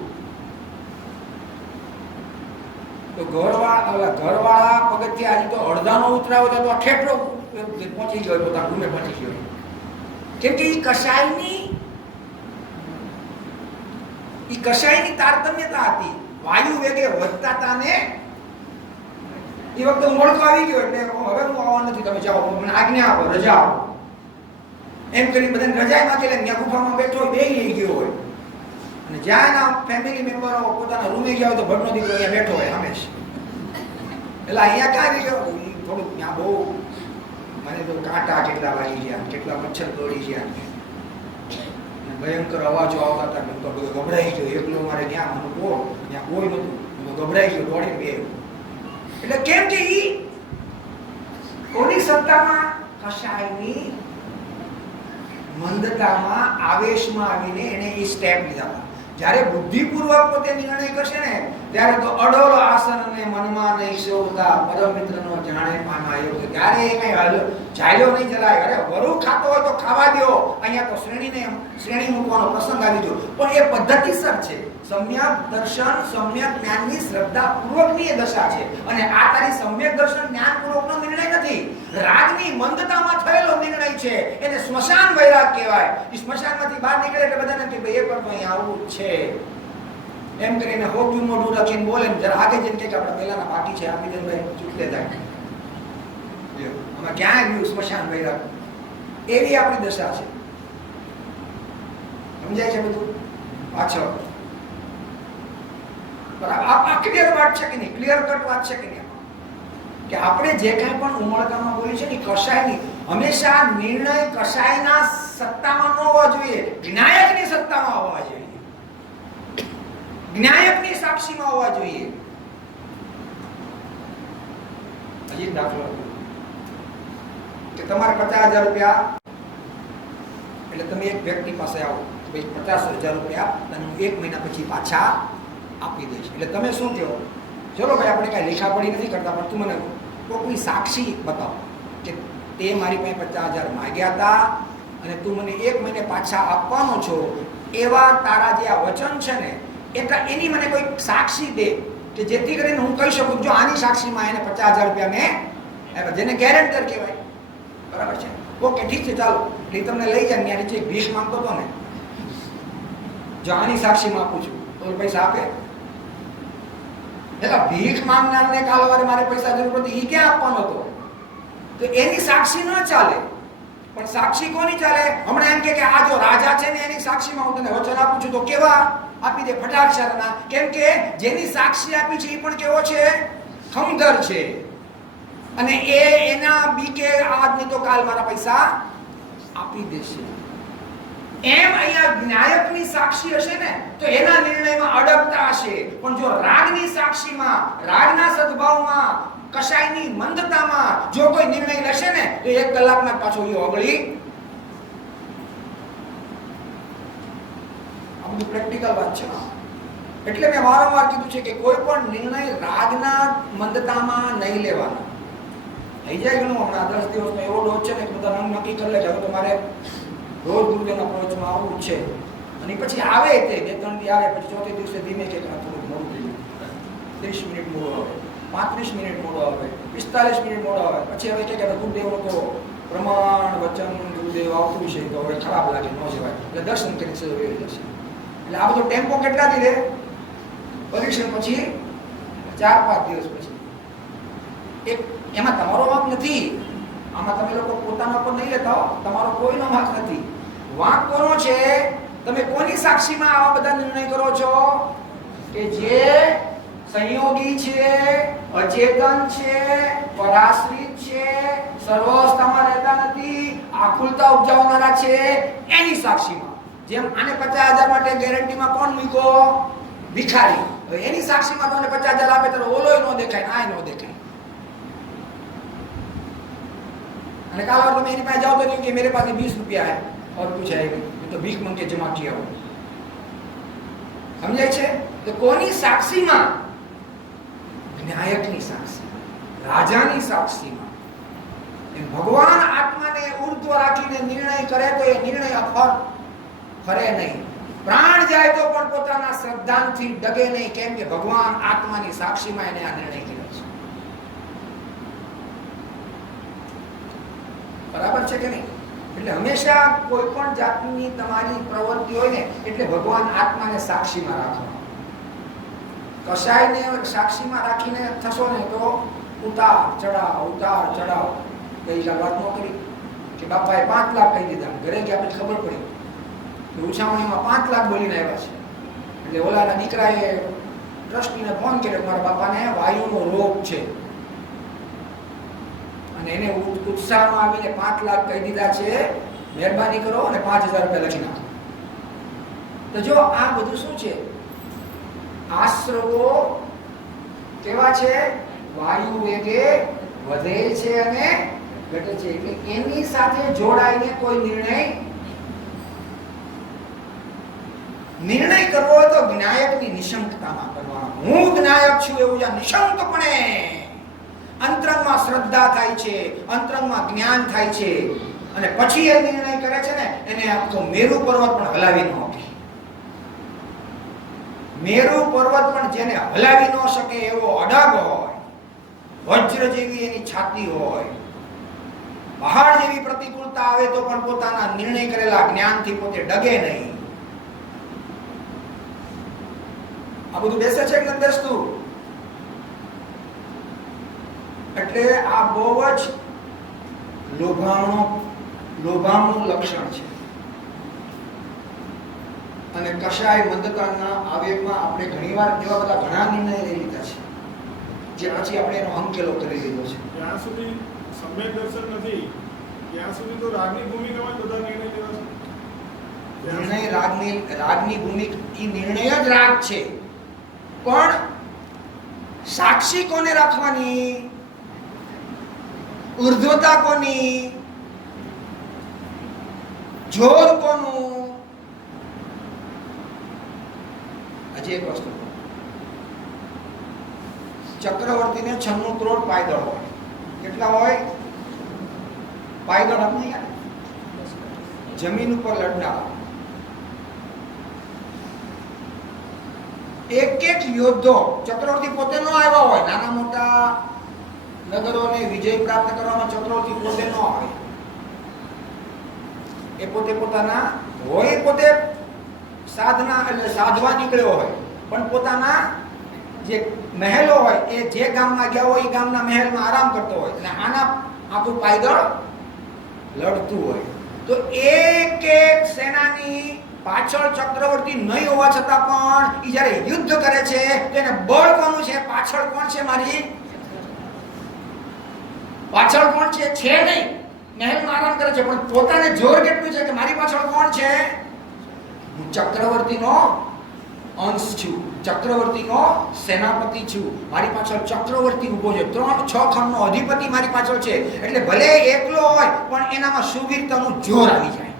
તો ઘરવાળા પગથિયા હજી તો અડધાનો ઉતરાવો તો ઠેઠો પહોંચી ગયો, પોતા રૂમે પહોંચી ગયો. કેમ કે એ કશાયની તારતમ્યતા હતી. વાયુ વેગે વધતા હતા ને એ વખતે ઉમળકો આવી ગયો, એટલે હવે હું આવવાનું નથી, તમે જાઓ, મને આજ્ઞા આપો, રજા આપો. એમ કરી બધાને રજા માંગી લે. ત્યાં ગુફામાં બેઠો હોય, બેહી ગયો હોય, અને જ્યાં એના ફેમિલી મેમ્બરો પોતાના રૂમે ગયા હોય તો ભટનો દીકરો અહીંયા બેઠો હોય હંમેશ. એટલે અહીંયા ક્યાં ગયો? થોડુંક ત્યાં બહુ મને તો કાંટા કેટલા વાગી ગયા, કેટલા મચ્છર દોડી ગયા, ભયંકર અવાજો આવતા હતા. હું તો ગભરાઈ ગયો, એકલો મારે ક્યાં મને કોણ, ત્યાં કોઈ નતું. હું તો ગભરાઈ ગયો, દોડીને બે. એટલે કેમ કે ઈ કોની સત્તામાં? કશાયની મંદતામાં, આવેશમાં આવીને એને એ સ્ટેપ લીધા. જ્યારે બુદ્ધિપૂર્વક પોતે નિર્ણય કરશે ને, ત્યારે તો અડોલ આસન અને મનમાં નહીં શોભતા પરમ મિત્રનો જાણે પામાયો. ત્યારે એ કઈ ચાલ્યો નહીં જરાય. અરે વરુ ખાતો હોય તો ખાવા દો, અહીંયા તો શ્રેણી મૂકવાનો પ્રસંગ આવી ગયો. પણ એ પદ્ધતિસર છે. સમ્યક દર્શન, સમ્યક જ્ઞાનની શ્રદ્ધાપૂર્વકની એ દશા છે. અને આ તારી સમ્યક દર્શન જ્ઞાનપૂર્વકનો નિર્ણય નથી, રાગની મંદતામાં થયેલો નિર્ણય છે. એને સ્મશાન વૈરાગ કહેવાય. એ સ્મશાનમાંથી બહાર નીકળે એટલે બધાને કે ભાઈ એ પણ અહીંયા આવું છે એમ કરીને હોકું મોઢું રાખીને બોલે. જરા આગે જઈને કે આપણે પહેલાના બાકી છે, આપી દે ભાઈ, ચૂકતે જાય. આમાં ક્યાં આવ્યું સ્મશાન વૈરાગ? એવી આપણી દશા છે. સમજાય છે બધું? પાછળ આ ક્લિયર વાત છે કે નહીં? ક્લિયર કટ વાત છે કે નહીં? કે આપણે જે કાંઈ પણ ઉમળકામાં બોલી છે ને, કશાયની હંમેશા નિર્ણય કશાયના સત્તામાં ન હોવા જોઈએ, જ્ઞાયકની સત્તામાં હોવા જોઈએ, જ્ઞાયકની સાક્ષીમાં હોવા જોઈએ. હજી દાખલો કે તમારે 50,000 રૂપિયા, એટલે તમે એક વ્યક્તિ પાસે આવો, ભાઈ 50,000 રૂપિયા તને 1 મહિના પછી પાછા આપી દઈશ. એટલે તમે શું કહો? ચલો ભાઈ, આપણે કાંઈ લેખાપડી નથી કરતા, પણ તું મને કોઈની સાક્ષી બતાવો કે તે મારી પાસે 50,000 માંગ્યા હતા અને તું મને 1 મહિને પાછા આપવાનો છો. એવા તારા જે આ વચન છે ને, એની મને કોઈ સાક્ષી દે કે જેથી કરીને હું કહી શકું જો આની સાક્ષીમાં એને 50,000 રૂપિયા મેં, જેને ગેરંટર કહેવાય. બરાબર છે? ઓકે, ઠીક છે, ચાલો. એટલે તમને લઈ જાય, ત્યાં નીચે ભીખ માંગતો હતો ને, જો આની સાક્ષીમાં આપું છું તો પૈસા આપે. એટલે ભીખ માંગનારને કાલ વારે મારે પૈસા જરૂર પડતી, એ ક્યાં આપવાનો હતો? તો એની સાક્ષી ન ચાલે. પણ સાક્ષી કોની ચાલે? હમણાં એમ કે આ જો રાજા છે ને, એની સાક્ષીમાં હું તને વચન આપું છું, તો કેવા આપી દે? ફટાક્ષરના. કેમ કે જેની સાક્ષી આપી છે એ પણ કેવો છે? ખમધર છે. અને એના બીકે આજ નહીં તો કાલ મારા પૈસા આપી દેશે. એમ અહીંયા જ્ઞાયકની સાક્ષી હશે ને, તો એના નિર્ણયમાં અડગતા હશે. પણ જો રાગની સાક્ષીમાં, રાગના સદભાવમાં, કશાયની મંદતામાં જો કોઈ નિર્ણય લેશે ને, તો 1 કલાકમાં પાછો એ ઓગળી. આ બધું પ્રેક્ટિકલ વાત છે. એટલે મેં વારંવાર કીધું છે કે કોઈ પણ નિર્ણય રાગના મંદતામાં નહીં લેવાનો. થઈ જાય ઘણું. હમણાં 10 દિવસનો એવો ડોઝ છે ને, બધા રંગ નક્કી કરી લે કે હવે તો મારે રોજ ગુરુદેવના પ્રવચનમાં આવવું છે. અને પછી આવે તે 2-3 દી આવે, પછી ચોથે દિવસે ધીમે કે થોડું મોડું થઈ ગયું, 30 મિનિટ મોડું આવે, 35 મિનિટ મોડું આવે, 45 મિનિટ મોડું આવે. પછી હવે કે ગુરુદેવનો તો પ્રમાણ વચન ગુરુદેવ આવતું છે, તો હવે ખરાબ લાગે, ન જવાય. એટલે દર્શન કરી સર્વે જશે. એટલે આ બધો ટેમ્પો કેટલાથી રહે? પરીક્ષા પછી 4-5 દિવસ પછી. એક એમાં તમારો વાંક નથી. આમાં તમે લોકો પોતાના પર નહીં લેતા હો, તમારો કોઈનો વાંક નથી. વાંક કોનો છે? તમે કોની સાક્ષીમાં આવા બધા નિર્ણય કરો છો કે જે સંયોગી છે, અચેતન છે, પરાશ્રિત છે, સર્વાવસ્થામાં રહેતા નથી, આકુલતા ઉપજાવનારા છે, એની સાક્ષીમાં. જેમ આને 50,000 માટે ગેરંટીમાં કોણ મૂક્યો? ભિખારી. હવે એની સાક્ષીમાં તમને 50,000 આપે તો ઓલોય ન દેખાય, આય ન દેખાય. અને કાલ તમે એની પાસે જાઓ તો કે મેરે પાસે 20 રૂપિયા है और कुछ है नहीं, तो भीख मांग के जमा किया हो. સમજાય છે? તો કોની સાક્ષીમાં? જ્ઞાયકની સાક્ષી, રાજાની સાક્ષીમાં. ભગવાન આત્માને ઉર્ધ્વ રાખીને નિર્ણય કરે તો એ નિર્ણય અફર ફરે નહીં. પ્રાણ જાય તો પણ પોતાના શ્રદ્ધાંથી ડગે નહીં. કેમ કે ભગવાન આત્માની સાક્ષીમાં એને આ નિર્ણય કર્યો છે. બરાબર છે કે નહીં? એટલે હંમેશા કોઈ પણ જાતની તમારી પ્રવૃત્તિ હોય ને એટલે ભગવાન આત્માને સાક્ષીમાં રાખો. કશાયને સાક્ષીમાં રાખીને થશો ને તો ઉતાર ચડાવ. ગઈકાલ વાત ન કરી કે બાપાએ 5 લાખ કહી દીધા, ઘરે ગયા પછી ખબર પડી કે ઉછામણીમાં 5 લાખ બોલીને આવ્યા છે. એટલે ઓલાના દીકરાએ ટ્રસ્ટીને ફોન કર્યો, મારા બાપાને વાયુનો રોગ છે અને એને ઉત્સાહમાં આવીને 5 લાખ કહી દીધા છે, મહેરબાની કરો અને 5,000 રૂપિયા લખી નાખો. તો જો આ બધું શું છે? આશ્રવો કેવા છે? વાયુ વેગે વધે છે અને ઘટે છે. એટલે એની સાથે જોડાઈને કોઈ નિર્ણય કરવો હોય તો જ્ઞાયકની નિશંકતામાં કરવાનો. હું જ્ઞાયક છું એવું જ્યાં નિશંકપણે અંતરંગમાં શ્રદ્ધા થાય છે, અંતરંગમાં જ્ઞાન થાય છે અને પછી એ નિર્ણય કરે છે ને, એને આખો મેરુ પર્વત પણ હલાવી ન શકે. મેરુ પર્વત પણ જેને હલાવી ન શકે એવો અડગ હોય, વજ્ર જેવી એની છાતી હોય, પહાડ જેવી પ્રતિકૂળતા આવે તો પણ પોતાના નિર્ણય કરેલા જ્ઞાનથી પોતે ડગે નહીં. આ બધું બેસે છે કે નથી બેસતું? એટલે આ બહુ જ લોભામણું લક્ષણ છે. અને કશાય મંદતાના આવેગમાં આપણે ઘણીવાર એવા બધા ઘણા નિર્ણય લઈ લીધા છે જે પછી આપણે એનો અંકેલો કરી લીધો છે. જ્યાં સુધી સમ્યક દર્શન નથી ત્યાં સુધી તો રાગની ભૂમિકામાં બધા નિર્ણય લેવા છે. રાગની ભૂમિકા એ નિર્ણય જ રાગ છે, પણ સાક્ષી કોને રાખવાની? ઉર્ધ્વતા કોની? જોર કોનું? હજી એક વસ્તુ, ચક્રવર્તીને 96 કરોડ પાયદળ હોય. કેટલા હોય પાયદળ? આપણે જમીન ઉપર લડનાર એક યોદ્ધો. ચક્રવર્તી પોતે ન આવ્યા હોય. નાના મોટા નગરોને વિજય પ્રાપ્ત કરવામાં ચક્રવર્તી પોતે ન આવે. એ પોતે પોતાના હોય, પોતે સાધના એટલે સાધવા નીકળ્યો હોય, પણ પોતાના જે મહેલો હોય એ જે ગામમાં ગયા હોય એ ગામના મહેલમાં આરામ કરતો હોય અને આના આખું પાયદળ લડતું હોય. તો એક સેનાની પાછળ ચક્રવર્તી નહીં હોવા છતાં પણ એ જ્યારે યુદ્ધ કરે છે તો એને બળ કોનું છે? પાછળ કોણ છે? મારી પાછળ કોણ છે? છે નહીં, મહેલમાં આરામ કરે છે, પણ પોતાને જોર કેટલું છે કે મારી પાછળ કોણ છે? હું ચક્રવર્તીનો અંશ છું, ચક્રવર્તીનો સેનાપતિ છું, મારી પાછળ ચક્રવર્તી ઉભો છે, 3-6 ખંડનો અધિપતિ મારી પાછળ છે. એટલે ભલે એકલો હોય પણ એનામાં સુવીરતાનું જોર આવી જાય.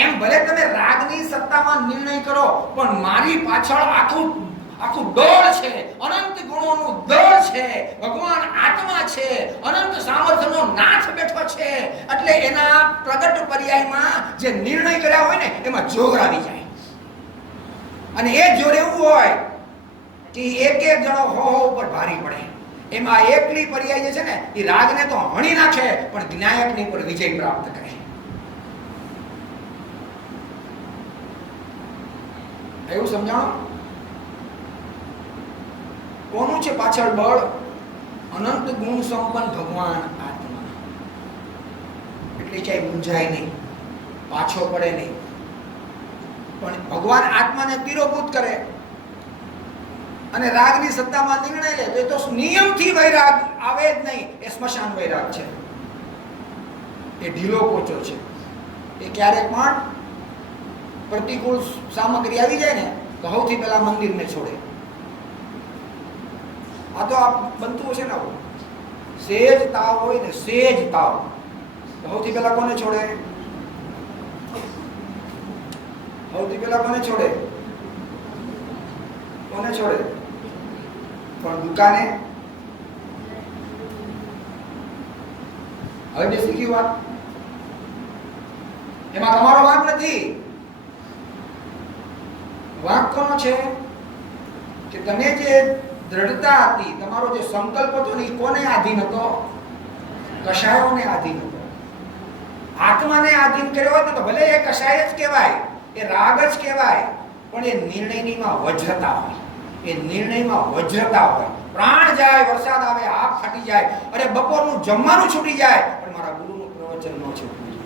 એમ ભલે તમે રાગની સત્તામાં નિર્ણય કરો પણ મારી પાછળ આખું દળ છે, અનંત ગુણોનું દળ છે, ભગવાન આત્મા છે, અનંત સામર્થ્યનો નાથ બેઠો છે. એટલે એના પ્રગટ પર્યાયમાં જે નિર્ણય કર્યા હોય ને એમાં જોર આવી જાય. અને એ જોર એવું હોય કે એક જણો હો ઉપર ભારી પડે. એમાં એકલી પર્યાય જે છે ને એ રાગને તો હણી નાખે પણ જ્ઞાયકની ઉપર વિજય પ્રાપ્ત કરે. એવું સમજાણું? કોનું છે પાછળ બળ? અનંત ગુણ સંપન્ન ભગવાન આત્મા. એટલે ક્યાંય મૂંઝાય નહીં, પાછો પડે નહીં. પણ ભગવાન આત્માને તીરોભૂત કરે અને રાગની સત્તામાં નિર્ણય લે તો એ તો નિયમથી વૈરાગ આવે જ નહીં. એ સ્મશાન વૈરાગ છે, એ ઢીલો પોચો છે. એ ક્યારેક પણ પ્રતિકૂળ સામગ્રી આવી જાય ને તો સૌથી પહેલા મંદિરને છોડે. આ તો આ બનતું હશે ને, આવું સેજ તાવ હોય ને, સેજ તાવ તો સૌથી પહેલા કોને છોડે? સૌથી પહેલા કોને છોડે? કોને છોડે? પણ દુકાને હવે જે શીખી વાત, એમાં તમારો વાંક નથી. વાંક કોનો છે? કે તમે જે દ્રઢતા હતી, તમારો જે સંકલ્પ હતો ને, એ કોને આધીન હતો? કષાયોને આધીન હતો. આત્માને આધીન કર્યો હોત ને તો ભલે એ કષાય જ કહેવાય, એ રાગ જ કહેવાય, પણ એ નિર્ણયનીમાં વજ્રતા હોય. એ નિર્ણયમાં વજ્રતા હોય. પ્રાણ જાય, વરસાદ આવે, આગ ફાટી જાય, અરે બપોરનું જમવાનું છૂટી જાય, પણ મારા ગુરુનું પ્રવચન ન છૂટવું જોઈએ.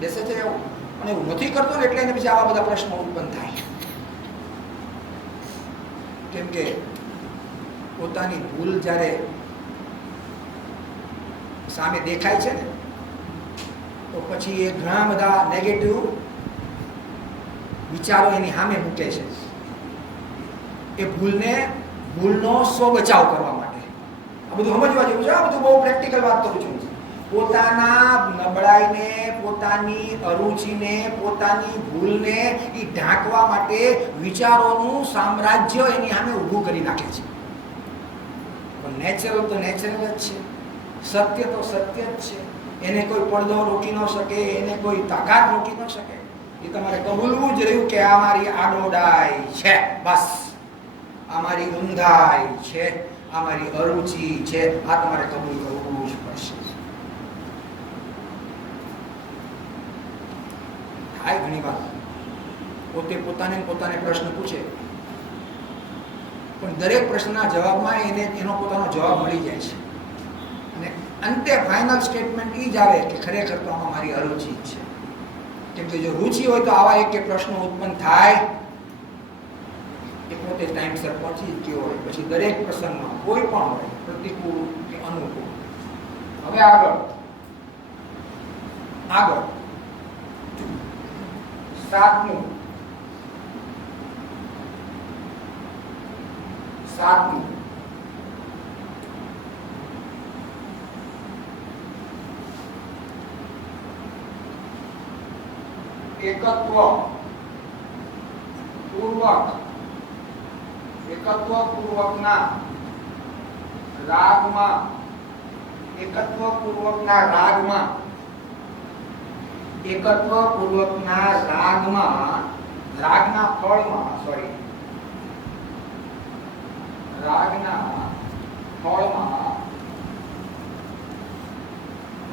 બેસે છે એવું, અને એવું નથી કરતો ને એટલે એને પછી આવા બધા પ્રશ્નો ઉત્પન્ન થાય. કેમ કે પોતાની ભૂલ જ્યારે સામે દેખાય છે ને તો પછી એ ઘણા બધા નેગેટિવ વિચારો એની સામે મૂકે છે. એ ભૂલનો સ્વ બચાવ કરવા માટે આ બધું સમજવા જેવું છે. આ બધું બહુ પ્રેક્ટિકલ વાત કરું છું. પોતાના નબળાઈને, પોતાની અરુચિને, પોતાની ભૂલને એ ઢાંકવા માટે વિચારોનું સામ્રાજ્ય એની સામે ઊભું કરી નાખે છે. પણ નેચરલ તો નેચરલ જ છે, સત્ય તો સત્ય જ છે. એને કોઈ પડદો રોકી ન શકે, એને કોઈ તાકાત રોકી ન શકે. એ તમારે કબૂલવું જ રહ્યું કે આ મારી આડોડાઈ છે, બસ આ મારી ઊંધાઈ છે, આ મારી અરુચિ છે. આ તમારે કબૂલ કરવું જ પડશે. થાય ઘણી વાર પોતે પોતાને પ્રશ્ન પૂછે, પણ દરેક પ્રશ્નના જવાબમાં એનો પોતાનો જવાબ મળી જાય છે. અને અંતે ફાઇનલ સ્ટેટમેન્ટ એ જ આવે કે ખરેખર તો આમાં મારી અરુચિ છે. કેમ કે જો રુચિ હોય તો આવા એક પ્રશ્નો ઉત્પન્ન થાય એ પોતે ટાઈમસર પહોંચી જ ગયો હોય. પછી દરેક પ્રસંગમાં કોઈ પણ હોય, પ્રતિકૂળ કે અનુકૂળ. હવે આગળ સાતમું એકત્વ પૂર્વકના રાગમાં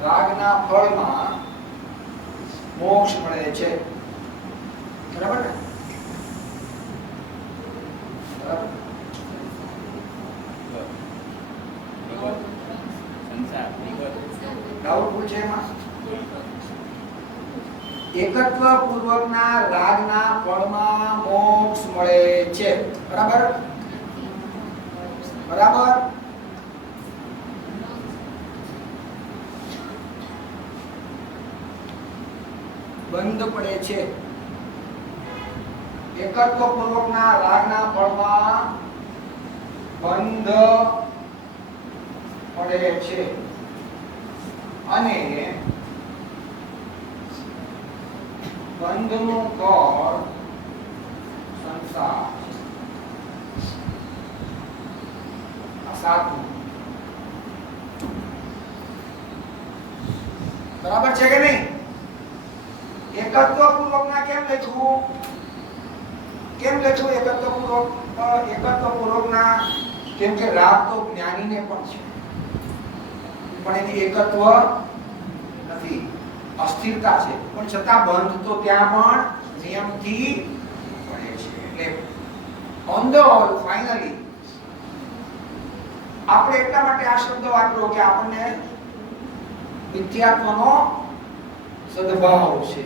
રાગના ફળમાં મોક્ષ મળે છે. બરાબર ને? ડાઉટફુલ છે એમાં? એકત્વ પૂર્વકના રાગના ફળમાં મોક્ષ મળે છે. બરાબર? બંધ પડે છે. એકત્વ પૂર્વકના રાગના ફળમાં બંધ પડે છે અને બંધનું ફળ સંસાર. આ સાતમું. બરાબર છે કે નહીં? એકત્વ પૂર્વકના કેમ લખ્યું? એકત્વ પૂર્વકના કેમ કે રાગ તો જ્ઞાનીને પણ છે, પણ એની એકત્વ નથી. અસ્થિરતા છે, પણ છતાં બંધ તો ત્યાં પણ નિયમથી પડે છે. એટલે ઓન ધ હોલ ફાઇનલી આપણે એટલા માટે આ શબ્દ વાપર્યો કે આપણને મિથ્યાત્વનો સદભાવ છે.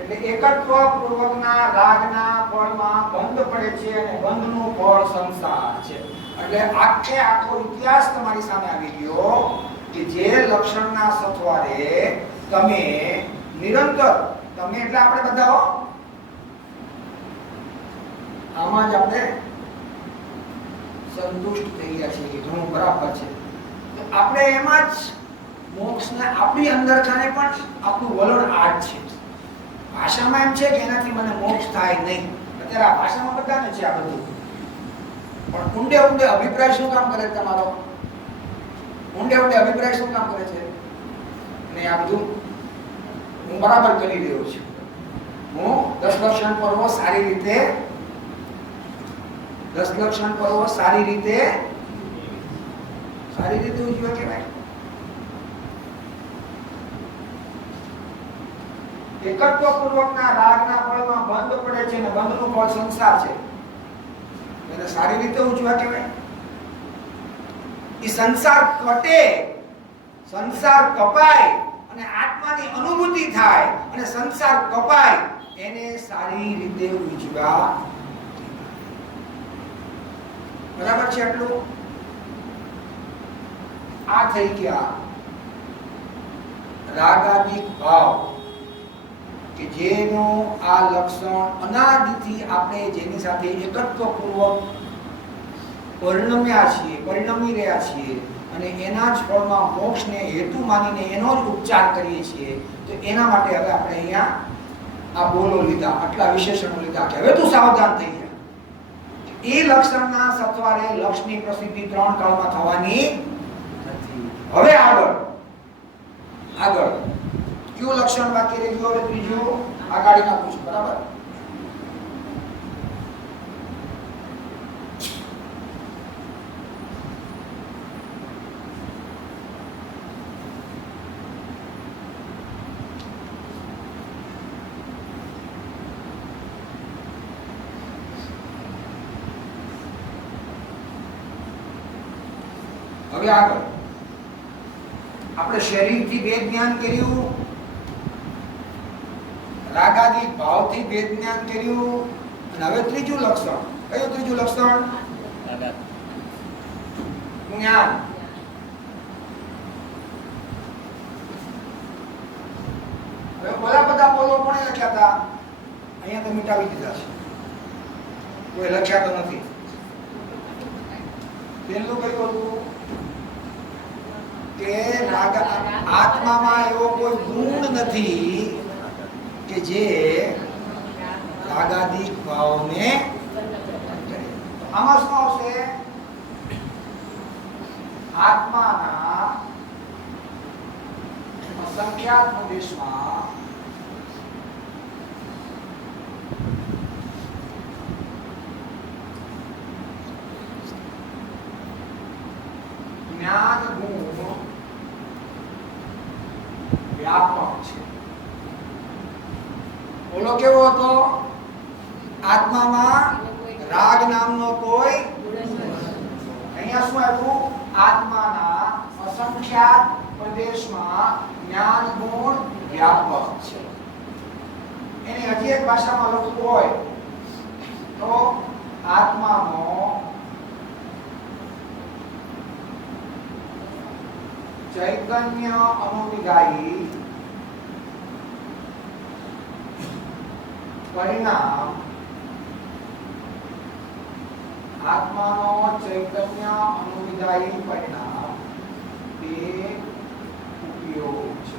એટલે એકત્વ પૂર્વકના રાગના ફળમાં બંધ પડે છે અને બંધનું ફળ સંસાર છે. એટલે આખો ઇતિહાસ તમારી સામે આવી ગયો કે જે લક્ષણના સથવારે તમે નિરંતર, તમે એટલે આપણે બધા આમાં જ આપણે સંતુષ્ટ થઈ ગયા છે કે ઘણું બરાબર છે. તો આપણે એમાં જ મોક્ષને આપણી અંદર ખાને પણ આપણું વલણ આ જ છે. ભાષામાં એમ છે કે એનાથી મને મોક્ષ થાય નહીં. અત્યારે આ ભાષામાં બધાને છે આ બધું, પણ ઊંડે ઊંડે અભિપ્રાય શું કામ કરે તમારો? ઊંડે ઊંડે અભિપ્રાય શું કામ કરે છે? અને આ બધું હું બરાબર કરી રહ્યો છું. હું 10 લક્ષણ પર્વો સારી રીતે ઉજવ્યા કહેવાય. એકત્વ પૂર્વકના રાગના ફળમાં બંધ પડે છે અને બંધનું ફળ સંસાર છે. એને સારી રીતે ઉજવા કહેવાય. એ સંસાર કટે, સંસાર કપાય અને આત્માની અનુભૂતિ થાય અને સંસાર કપાય, એને સારી રીતે ઉજવા. બરાબર છે આટલું? આ થઈ ગયા રાગાદિક ભાવ કે જેનું આ લક્ષણ અનાદિથી આપણે જેની સાથે એકત્વપૂર્વક પરિણમી રહ્યા છીએ અને એના જ ફળમાં મોક્ષને હેતુ માનીને એનો જ ઉપચાર કરીએ છીએ. તો એના માટે હવે આપણે અહીંયા આ બોલો લીધા, આટલા વિશેષણો લીધા કે હવે તું સાવધાન થઈ જા. એ લક્ષણના સત્વારે લક્ષની પ્રસિદ્ધિ 3 કાળમાં થવાની નથી. હવે આગળ કયું લક્ષણ બાકી રહી ગયું? હવે ત્રીજું આ કાઢી નાખું છું. બરાબર? હવે આગળ આપણે શરીરથી ભેદ જ્ઞાન કર્યું, રાગાદિક ભાવથી ભેદ જ્ઞાન કર્યું, અને હવે ત્રીજું લક્ષણ. કયું ત્રીજું લક્ષણ? જ્ઞાન. હવે ઓલા બધા બોલો પણ લખ્યા હતા, અહીંયા તો મિટાવી દીધા છે, કોઈ લખ્યા તો નથી. પેલું કયું હતું કે આત્મામાં એવો કોઈ ગુણ નથી કે જે રાગાદિક ભાવને આમાં શું આવશે? આત્માના અસંખ્યાત પ્રદેશમાં જ્ઞાન ગુણ વ્યાપક છે. બોલો કેવો હતો? આત્મામાં રાગ નામનો કોઈ અહીંયા શું આવ્યું? આત્માના અસંખ્યાત પ્રદેશમાં જ્ઞાન ગુણ વ્યાપક છે. એની હજી એક ભાષામાં લખવું હોય તો આત્માનો ચૈતન્ય અનુવિદાયી પરિણામ, આત્માનો ચૈતન્ય અનુવિદાયી પરિણામ એ ઉપયોગ છે.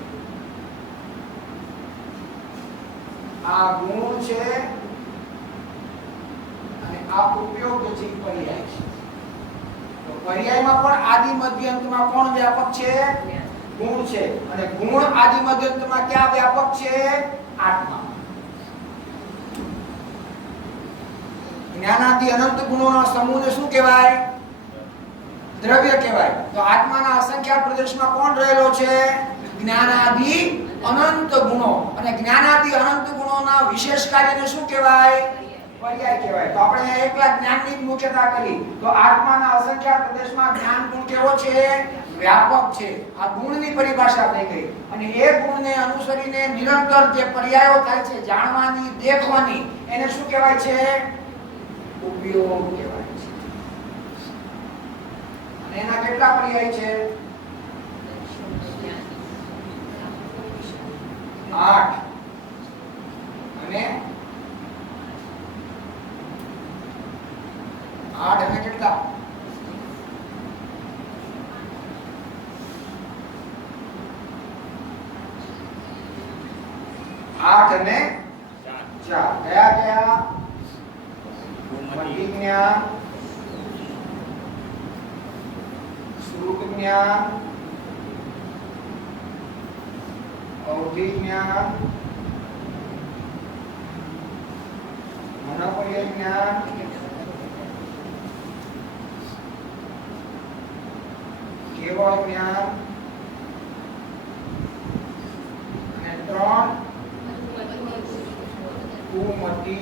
આ ગુણ છે અને આ ઉપયોગ છે, પર્યાય છે. તો પર્યાયમાં પણ આદિ મધ્ય અંતમાં કોણ વ્યાપક છે? ગુણ છે. અને ગુણ આદિ મધ્ય અંતમાં ક્યાં વ્યાપક છે? આત્મા. જ્ઞાનાદિ અનંત ગુણોના સમૂહને શું કહેવાય? દ્રવ્ય કહેવાય. તો આત્માના અસંખ્યાત પ્રદેશમાં કોણ રહેલો છે? જ્ઞાનાદિ અનંત ગુણો અને જ્ઞાનાદિ અનંત ગુણોના વિશેષ કાર્યને શું કહેવાય? પર્યાય કહેવાય. તો આપણે એકલા જ્ઞાનની જ મુખ્યતા કરી. તો આત્માના અસંખ્યાત પ્રદેશમાં જ્ઞાન ગુણ કેવો છે? વ્યાપક છે. આ ગુણની પરિભાષા થઈ ગઈ. અને એ ગુણને અનુસરીને નિરંતર જે પર્યાયો થાય છે જાણવાની, દેખવાની, એને શું કહેવાય છે? ઉપયોગ કહેવાય છે. અને એના કેટલા પર્યાય છે? 8. અને 8 અને કેટલા? 8 અને 4. કયા કયા? મતિ જ્ઞાન, શ્રુત જ્ઞાન, અવધિ જ્ઞાન, મનોપર્ય જ્ઞાન, કેવળ જ્ઞાન અને 3 કુમતિ,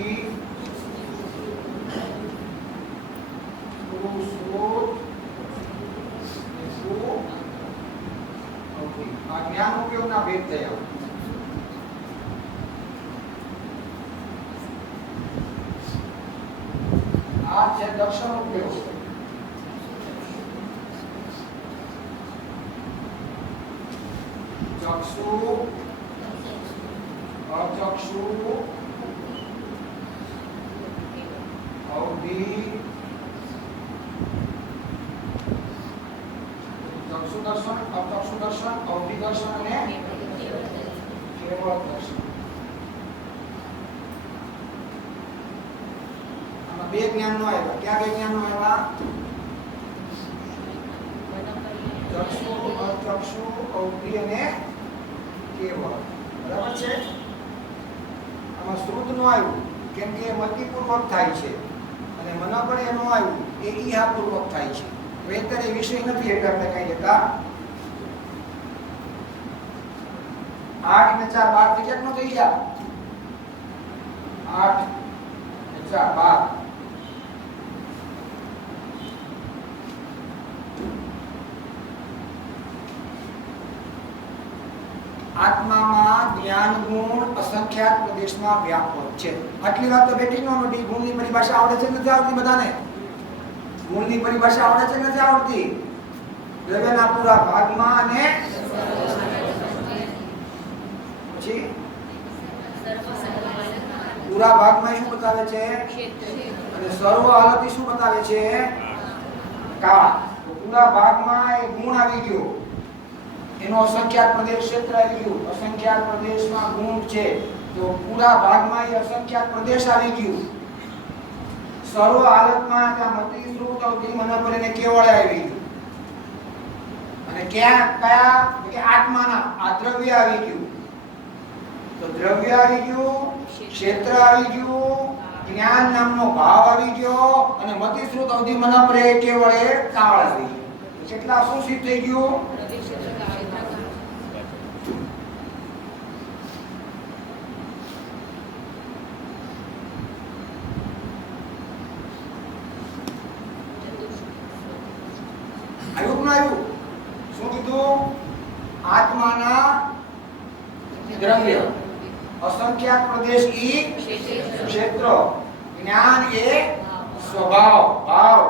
સુશ્રુત, આ જ્ઞાન ઉપયોગના ભેદ થયા. આ છે દર્શન ઉપયોગ. ચક્ષુ, અચક્ષુ, અવધિ, ચક્ષુ દર્શન, અચક્ષુ દર્શન, અવધિ દર્શન અને કેવળ દર્શન. આમાં બે જ્ઞાનનો આવ્યા. ક્યાં બે જ્ઞાનનો આવ્યા? ચક્ષુ, અચક્ષુ, અવધિ અને કેવળ. બરાબર છે? આમાં શ્રુત નું આવ્યું કેમ કે મતિપૂર્વક થાય છે, અને મનોપર્ય એનું આવ્યું એ ઈહાપૂર્વક થાય છે. વેતર એ વિષય નથી એટલે આપણે કહી દેતા. 8 ને 4 12 થી કેટલું થઈ ગયા? 8 ને 4 12. આત્મામાં જ્ઞાન ગુણ અસંખ્યાત પ્રદેશમાં વ્યાપક છે. આટલી વાત તો બેઠી ન મોટી. ગુણની પરિભાષા આવડે છે નથી આવડતી બધાને? ગુણની પરિભાષા આવડે છે નથી આવડતી? દ્રવ્યના પૂરા ભાગમાં અને પછી પૂરા ભાગમાં શું બતાવે છે? અને સર્વ હાલતી શું બતાવે છે? કાળ. તો પૂરા ભાગમાં એ ગુણ આવી ગયો, એનો અસંખ્યાત પ્રદેશ ક્ષેત્ર આવી ગયું. અસંખ્યાત પ્રદેશમાં ગુણ છે તો પૂરા ભાગમાં એ અસંખ્યાત પ્રદેશ આવી ગયું. સર્વ હાલતમાં ત્યાં મતિ, શ્રુત, અવધિ, મનોપર્ય અને કેવળ આવી ગયું. અને ક્યાં કયા? કે આત્માના આ દ્રવ્ય આવી ગયું. તો દ્રવ્ય આવી ગયું, ક્ષેત્ર આવી ગયું, જ્ઞાન નામનો ભાવ આવી ગયો, અને મતિ, શ્રુત, અવધિ, મનોપર્ય કેવળ એ કાળ આવી ગયું. કેટલા શું સિદ્ધ થઈ ગયું? શું કીધું? આત્માના દ્રવ્ય, અસંખ્યાત પ્રદેશ ઈ ક્ષેત્ર, જ્ઞાન એ સ્વભાવ ભાવ,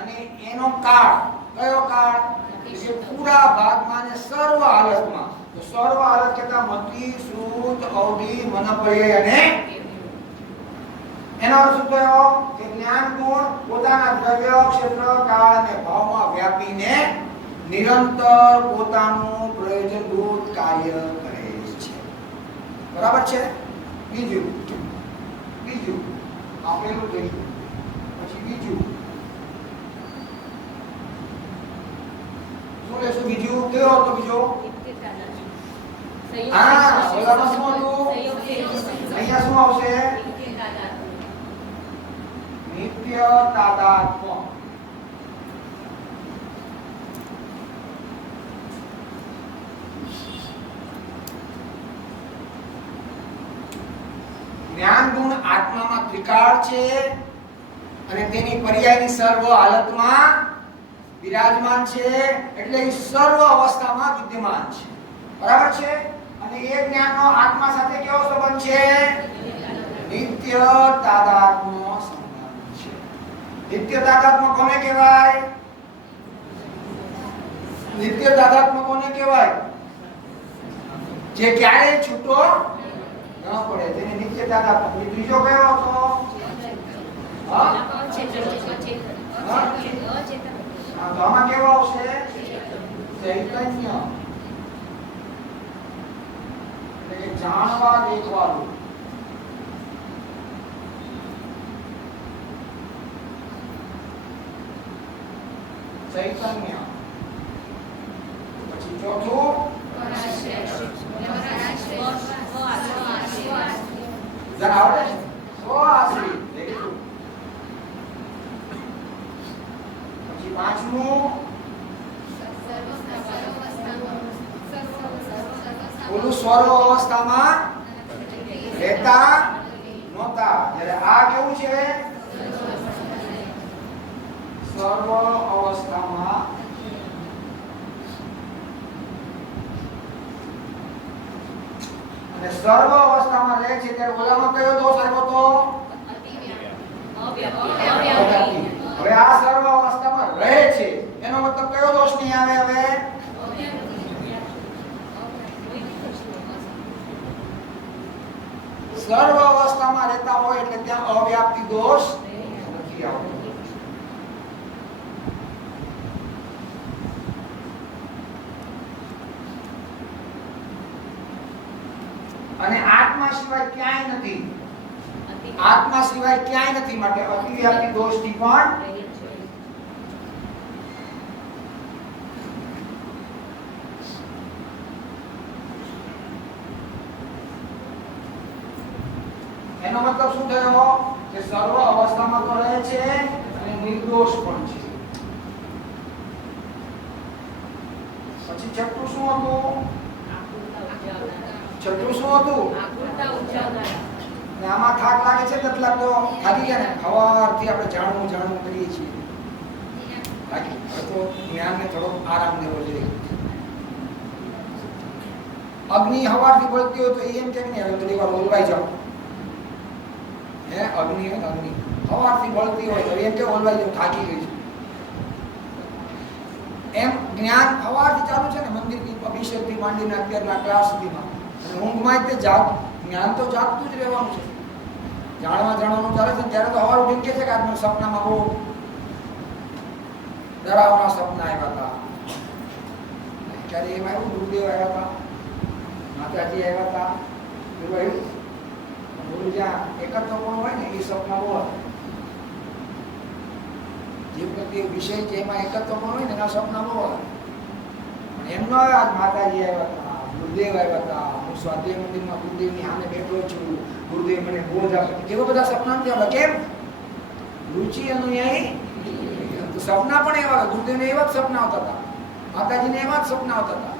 અને એનો કાળ. કયો કાળ? કે પૂરા ભાગમાં અને સર્વ હાલતમાં. તો સર્વ હાલત કેતા મતિ, શ્રુત, અવધિ, મનોપર્ય અને એનો અર્થ શું થયો? કે જ્ઞાન ગુણ પોતાના દ્રવ્ય, ક્ષેત્ર, કાળ અને ભાવમાં વ્યાપીને નિરંતર પોતાનું પ્રયોજનભૂત કાર્ય કરે છે. બરાબર છે? બીજું આપેલું થઈ ગયું. પછી બીજું શું લેશું? બીજું કેવો હતો? બીજો ઓલામાં શું હતું? અહીંયા શું આવશે? નિત્ય તાદાત્મ્ય. જ્ઞાન ગુણ આત્મામાં ત્રિકાળ છે અને તેની પર્યાયની સર્વ હાલતમાં વિરાજમાન છે, એટલે એ સર્વ અવસ્થામાં વિદ્યમાન છે. બરાબર છે? અને એ જ્ઞાનનો આત્મા સાથે કેવો સંબંધ છે? નિત્ય તાદાત્મ્ય સંબંધ છે. નિત્ય તાદાત્મ્ય કોને કહેવાય? નિત્ય તાદાત્મ્ય કોને કહેવાય? જે ક્યારેય છૂટો ન પડે તેને નિત્ય તાદાત્મ્ય. ત્રીજો કયો હતો? હા, તો આમાં કેવો આવશે? ચૈતન્ય. એટલે કે જાણવા દેખવાનું. ચૈતન્ય. પછી ચોથું જરા આવડે છે? સ્વઆશ્રિત. પછી પાંચમું ઓલું સ્વરો અવસ્થામાં રહેતા નહોતા. જ્યારે આ કેવું છે? સર્વ અવસ્થામાં અને સર્વ અવસ્થામાં રહે છે. ત્યારે ઓલામાં કયો દોષ આવ્યો તો? હવે આ સર્વ અવસ્થામાં રહે છે એનો મતલબ કયો દોષ નહીં આવે? હવે સર્વ અવસ્થામાં રહેતા હોય એટલે ત્યાં અવ્યાપ્તિ દોષ નથી આવતો. અને આત્મા સિવાય ક્યાંય નથી. આત્મા સિવાય ક્યાંય નથી, માટે અતિવ્યાપ્તિ દોષથી પણ એનો મતલબ શું થયો? કે સર્વ અવસ્થામાં તો રહે છે અને નિર્દોષ પણ છે. પછી છઠ્ઠું શું હતું? છઠ્ઠું શું હતું? ને આમાં થાક લાગે છે? નથી લાગતો? થાકી ગયા ને? સવારથી આપણે જાણવું કરીએ છીએ. બાકી હવે તો જ્ઞાનને થોડો આરામ દેવો જોઈએ. અગ્નિ સવારથી બળતી હોય તો એમ કેમ નહીં હવે થોડી વાર ઓલવાઈ જાઓ. હે અગ્નિ સવારથી બળતી હોય તો એમ કે ઓલવાઈ જાઓ, થાકી ગઈ છે. એમ જ્ઞાન સવારથી ચાલુ છે ને, મંદિરની અભિષેકથી માંડીને અત્યારના ક્લાસ સુધીમાં. અને ઊંઘમાં તે જ્ઞાન તો જાગતું જ રહેવાનું છે. જાણવાનું ચાલે છે ત્યારે તો સવાર ઉઠીને કહે છે કે આજના સપનામાં બહુ ડરાવના સપના આવ્યા હતા. ક્યારે એમ આવ્યું? ગુરુદેવ આવ્યા હતા, માતાજી આવ્યા હતા. ગુરુ જ્યાં એકત્ર પણ હોય ને એ સપના બહુ હતા. જે પ્રત્યે વિષય જેમાં એકત્ર પણ હોય ને એના સપના બહુ હતા. પણ એમ ન આવે આજ માતાજી આવ્યા હતા, ગુરુદેવ આવ્યા હતા, હું સ્વાધ્યાય મંદિરમાં ગુરુદેવની સામે બેઠો છું, ગુરુદેવ મને બોધ આપે. કેવા બધા સપના નથી આવતા. કેમ? રુચિ અનુયાયી. તો સપના પણ એવા, ગુરુદેવને એવા જ સપના આવતા હતા, માતાજીને એવા જ સપના આવતા હતા.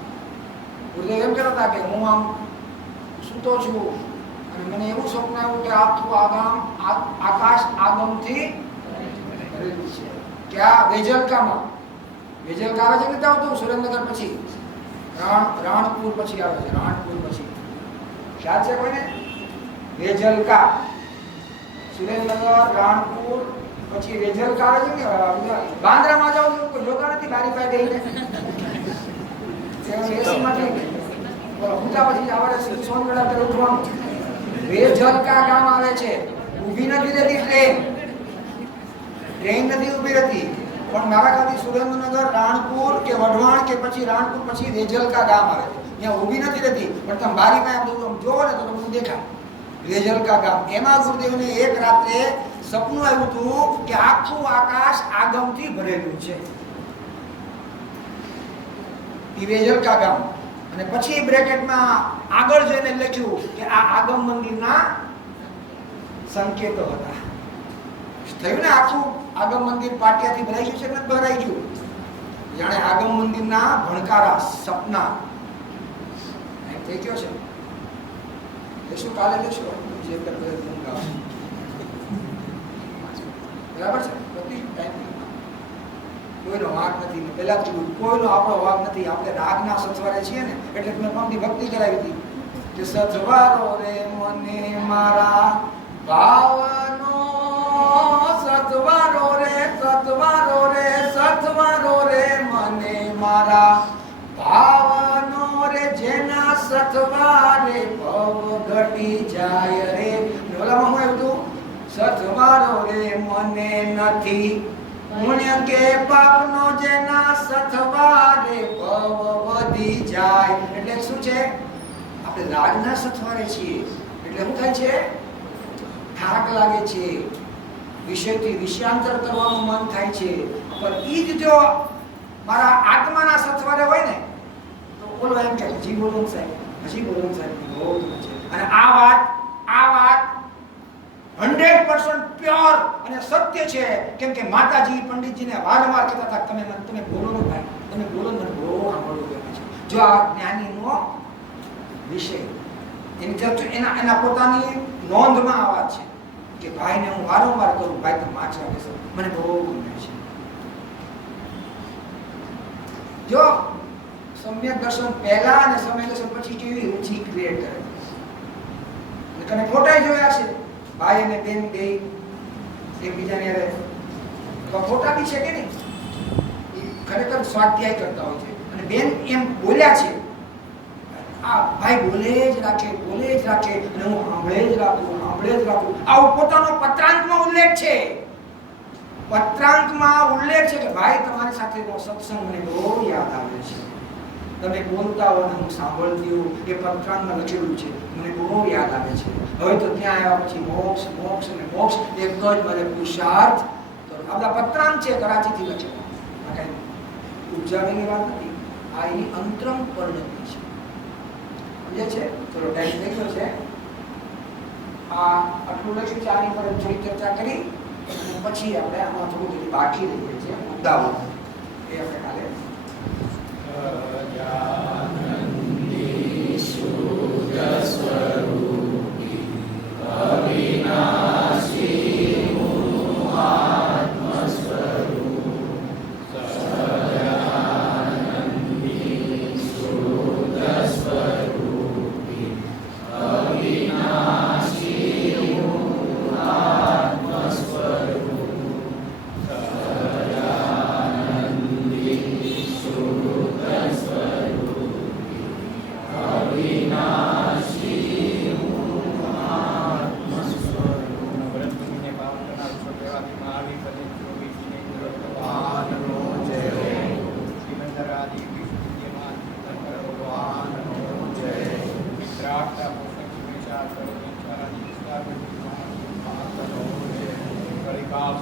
ગુરુદેવ એમ કહેતા હતા કે હું આમ સૂતો છું અને મને એવું સ્વપ્ન આવ્યું કે આખું આકાશ આગમથી ભરેલું છે. ક્યાં? વેજલકામાં. વેજલકા આવે છે કે આવતું સુરેન્દ્રનગર પછી રાણપુર પછી આવે છે. રાણપુર પછી ખ્યાલ છે કોઈને? વેજલકા, સુરેન્દ્રનગર, રાણપુર પછી વેજલકા આવે છે ને. બાંદ્રામાં જાવ તો કોઈ જોતા નથી બારી પાસે ગઈને. એસીમાંથી ઊંચા પછી આવે સોનગઢ પર ઉઠવાનું. વેજલકા ગામ આવે છે. ઊભી નથી રહેતી ટ્રેન નથી ઊભી રહેતી. પણ મારા ખાલી સુરેન્દ્રનગર, રાણપુર કે વઢવાણ કે પછી રાણપુર પછી વેજલકા ગામ આવે છે. ત્યાં ઊભી નથી રહેતી પણ તમે બારી પાસે જોવો ને તો તમને દેખાય વેજલકા ગામ. એમાં ગુરુદેવને એક રાત્રે સપનું આવ્યું હતું કે આખું આકાશ આગમથી ભરેલું છે. એ વેજલકા ગામ. અને પછી બ્રેકેટમાં આગળ જઈને લખ્યું કે આ આગમ મંદિરના સંકેતો હતા. થયું ને? આખું આગમ મંદિર પાટિયાથી ભરાઈ ગયું છે કે ભરાઈ ગયું? જાણે આગમ મંદિરના ભણકારા સપના એમ થઈ ગયો છે. લેશું કાલે લેશું જે તક ઊંઘ આવે. બરાબર છે? બધી ટાઈમ કોઈનો વાગ નથી ને પહેલા કીધું કોઈનો આપણો વાગ નથી. આપણે રાગના સથવારે છીએ ને એટલે મેં પંક્તિ ભક્તિ કરાવી હતી કે સથવારો રે મને મારા ભાવનો સથવારો રે સથવારો રે સથવારો રે મને મારા ભાવનો રે જેના સથવારે ભવ ઘટી જાય રે. ઓલામાં હું આવ્યું હતું સથવારો રે મને નથી પુણ્ય કે પાપનો જેના સથવારે ભવ વધી જાય. એટલે શું છે? આપણે રાગના સથવારે છીએ એટલે શું થાય છે? થાક લાગે છે, વિષયથી વિષયાંતર કરવાનું મન થાય છે. પણ ઈ જ જો મારા આત્માના સથવારે હોય ને તો બોલો એમ કે હજી બોલો સાહેબ, હજી બોલો સાહેબ, બહુ છે. અને આ વાત 100% પ્યોર અને સત્ય છે. કેમ કે માતાજી પંડિતજીને વારંવાર કહેતા હતા તમે બોલો ને ભાઈ, તમે બોલો ને બહુ સાંભળવું ગમે છે. જો આ જ્ઞાનીનો વિષય એની ચર્ચા એના પોતાની નોંધમાં આ વાત છે કે ભાઈને હું વારંવાર કહું ભાઈ તમે વાંચવા બેસો, મને બહુ ગમે છે. જો સમ્યક દર્શન પહેલા અને સમ્યક દર્શન પછી કેવી રુચિ ક્રિએટ કરે. તમે ફોટા જોયા છે ભાઈ અને બેન બે એકબીજાને અરે તો ફોટા બી છે કે નહીં? ખરેખર સ્વાધ્યાય કરતા હોય છે અને બેન એમ બોલ્યા છે આ ભાઈ બોલે જ રાખે અને હું સાંભળે જ રાખું. આવું પોતાનો પત્રાંતમાં ઉલ્લેખ છે. પત્રાંતમાં ઉલ્લેખ છે કે ભાઈ તમારી સાથેનો સત્સંગ મને બહુ યાદ આવે છે. તમે બોલતા હો અને હું સાંભળતી હોઉં એ પત્રાંતમાં લખેલું છે, મને બહુ યાદ આવે છે. હવે તો ત્યાં આવ્યા પછી મોક્ષ એક જ મને પુરુષાર્થ કરો. આ બધા પત્રાંત છે કરાચીથી લખેલા. આ કઈ ઉપજાવેલી વાત નથી. આ એની અંતરંગ પરિણતિ છે. સમજે છે? ચલો ટાઈમ થઈ ગયો છે. આ આટલું લખ્યું છે. આની પર થોડી ચર્ચા કરી અને પછી આપણે આમાં થોડું બાકી રહી જાય છે મુદ્દાઓ એ આપણે કાલે સહજાનંદી શુદ્ધ સ્વરૂપી અવિનાશી આત્મ સ્વરૂપ સહજાનંદી શુદ્ધ સ્વરૂપી અવિનાશી આત્મ સ્વરૂપ સહજાનંદી શુદ્ધ સ્વરૂપી અવિનાશી આત્મ સ્વરૂપ. વ્રતને પાવન કરનાર સ્વદેવાદીમાં આવી કરી ચોવીસને ભગવાનનો જય. શ્રીમંદરાદિ વિશુદ્ધિમાં ભગવાનનો જય. મિત્રાર્થા પોષક શુભેચ્છા સર્વ વિચારાદિ વિસ્તાર ભગવાનનો જય. કલિકાલ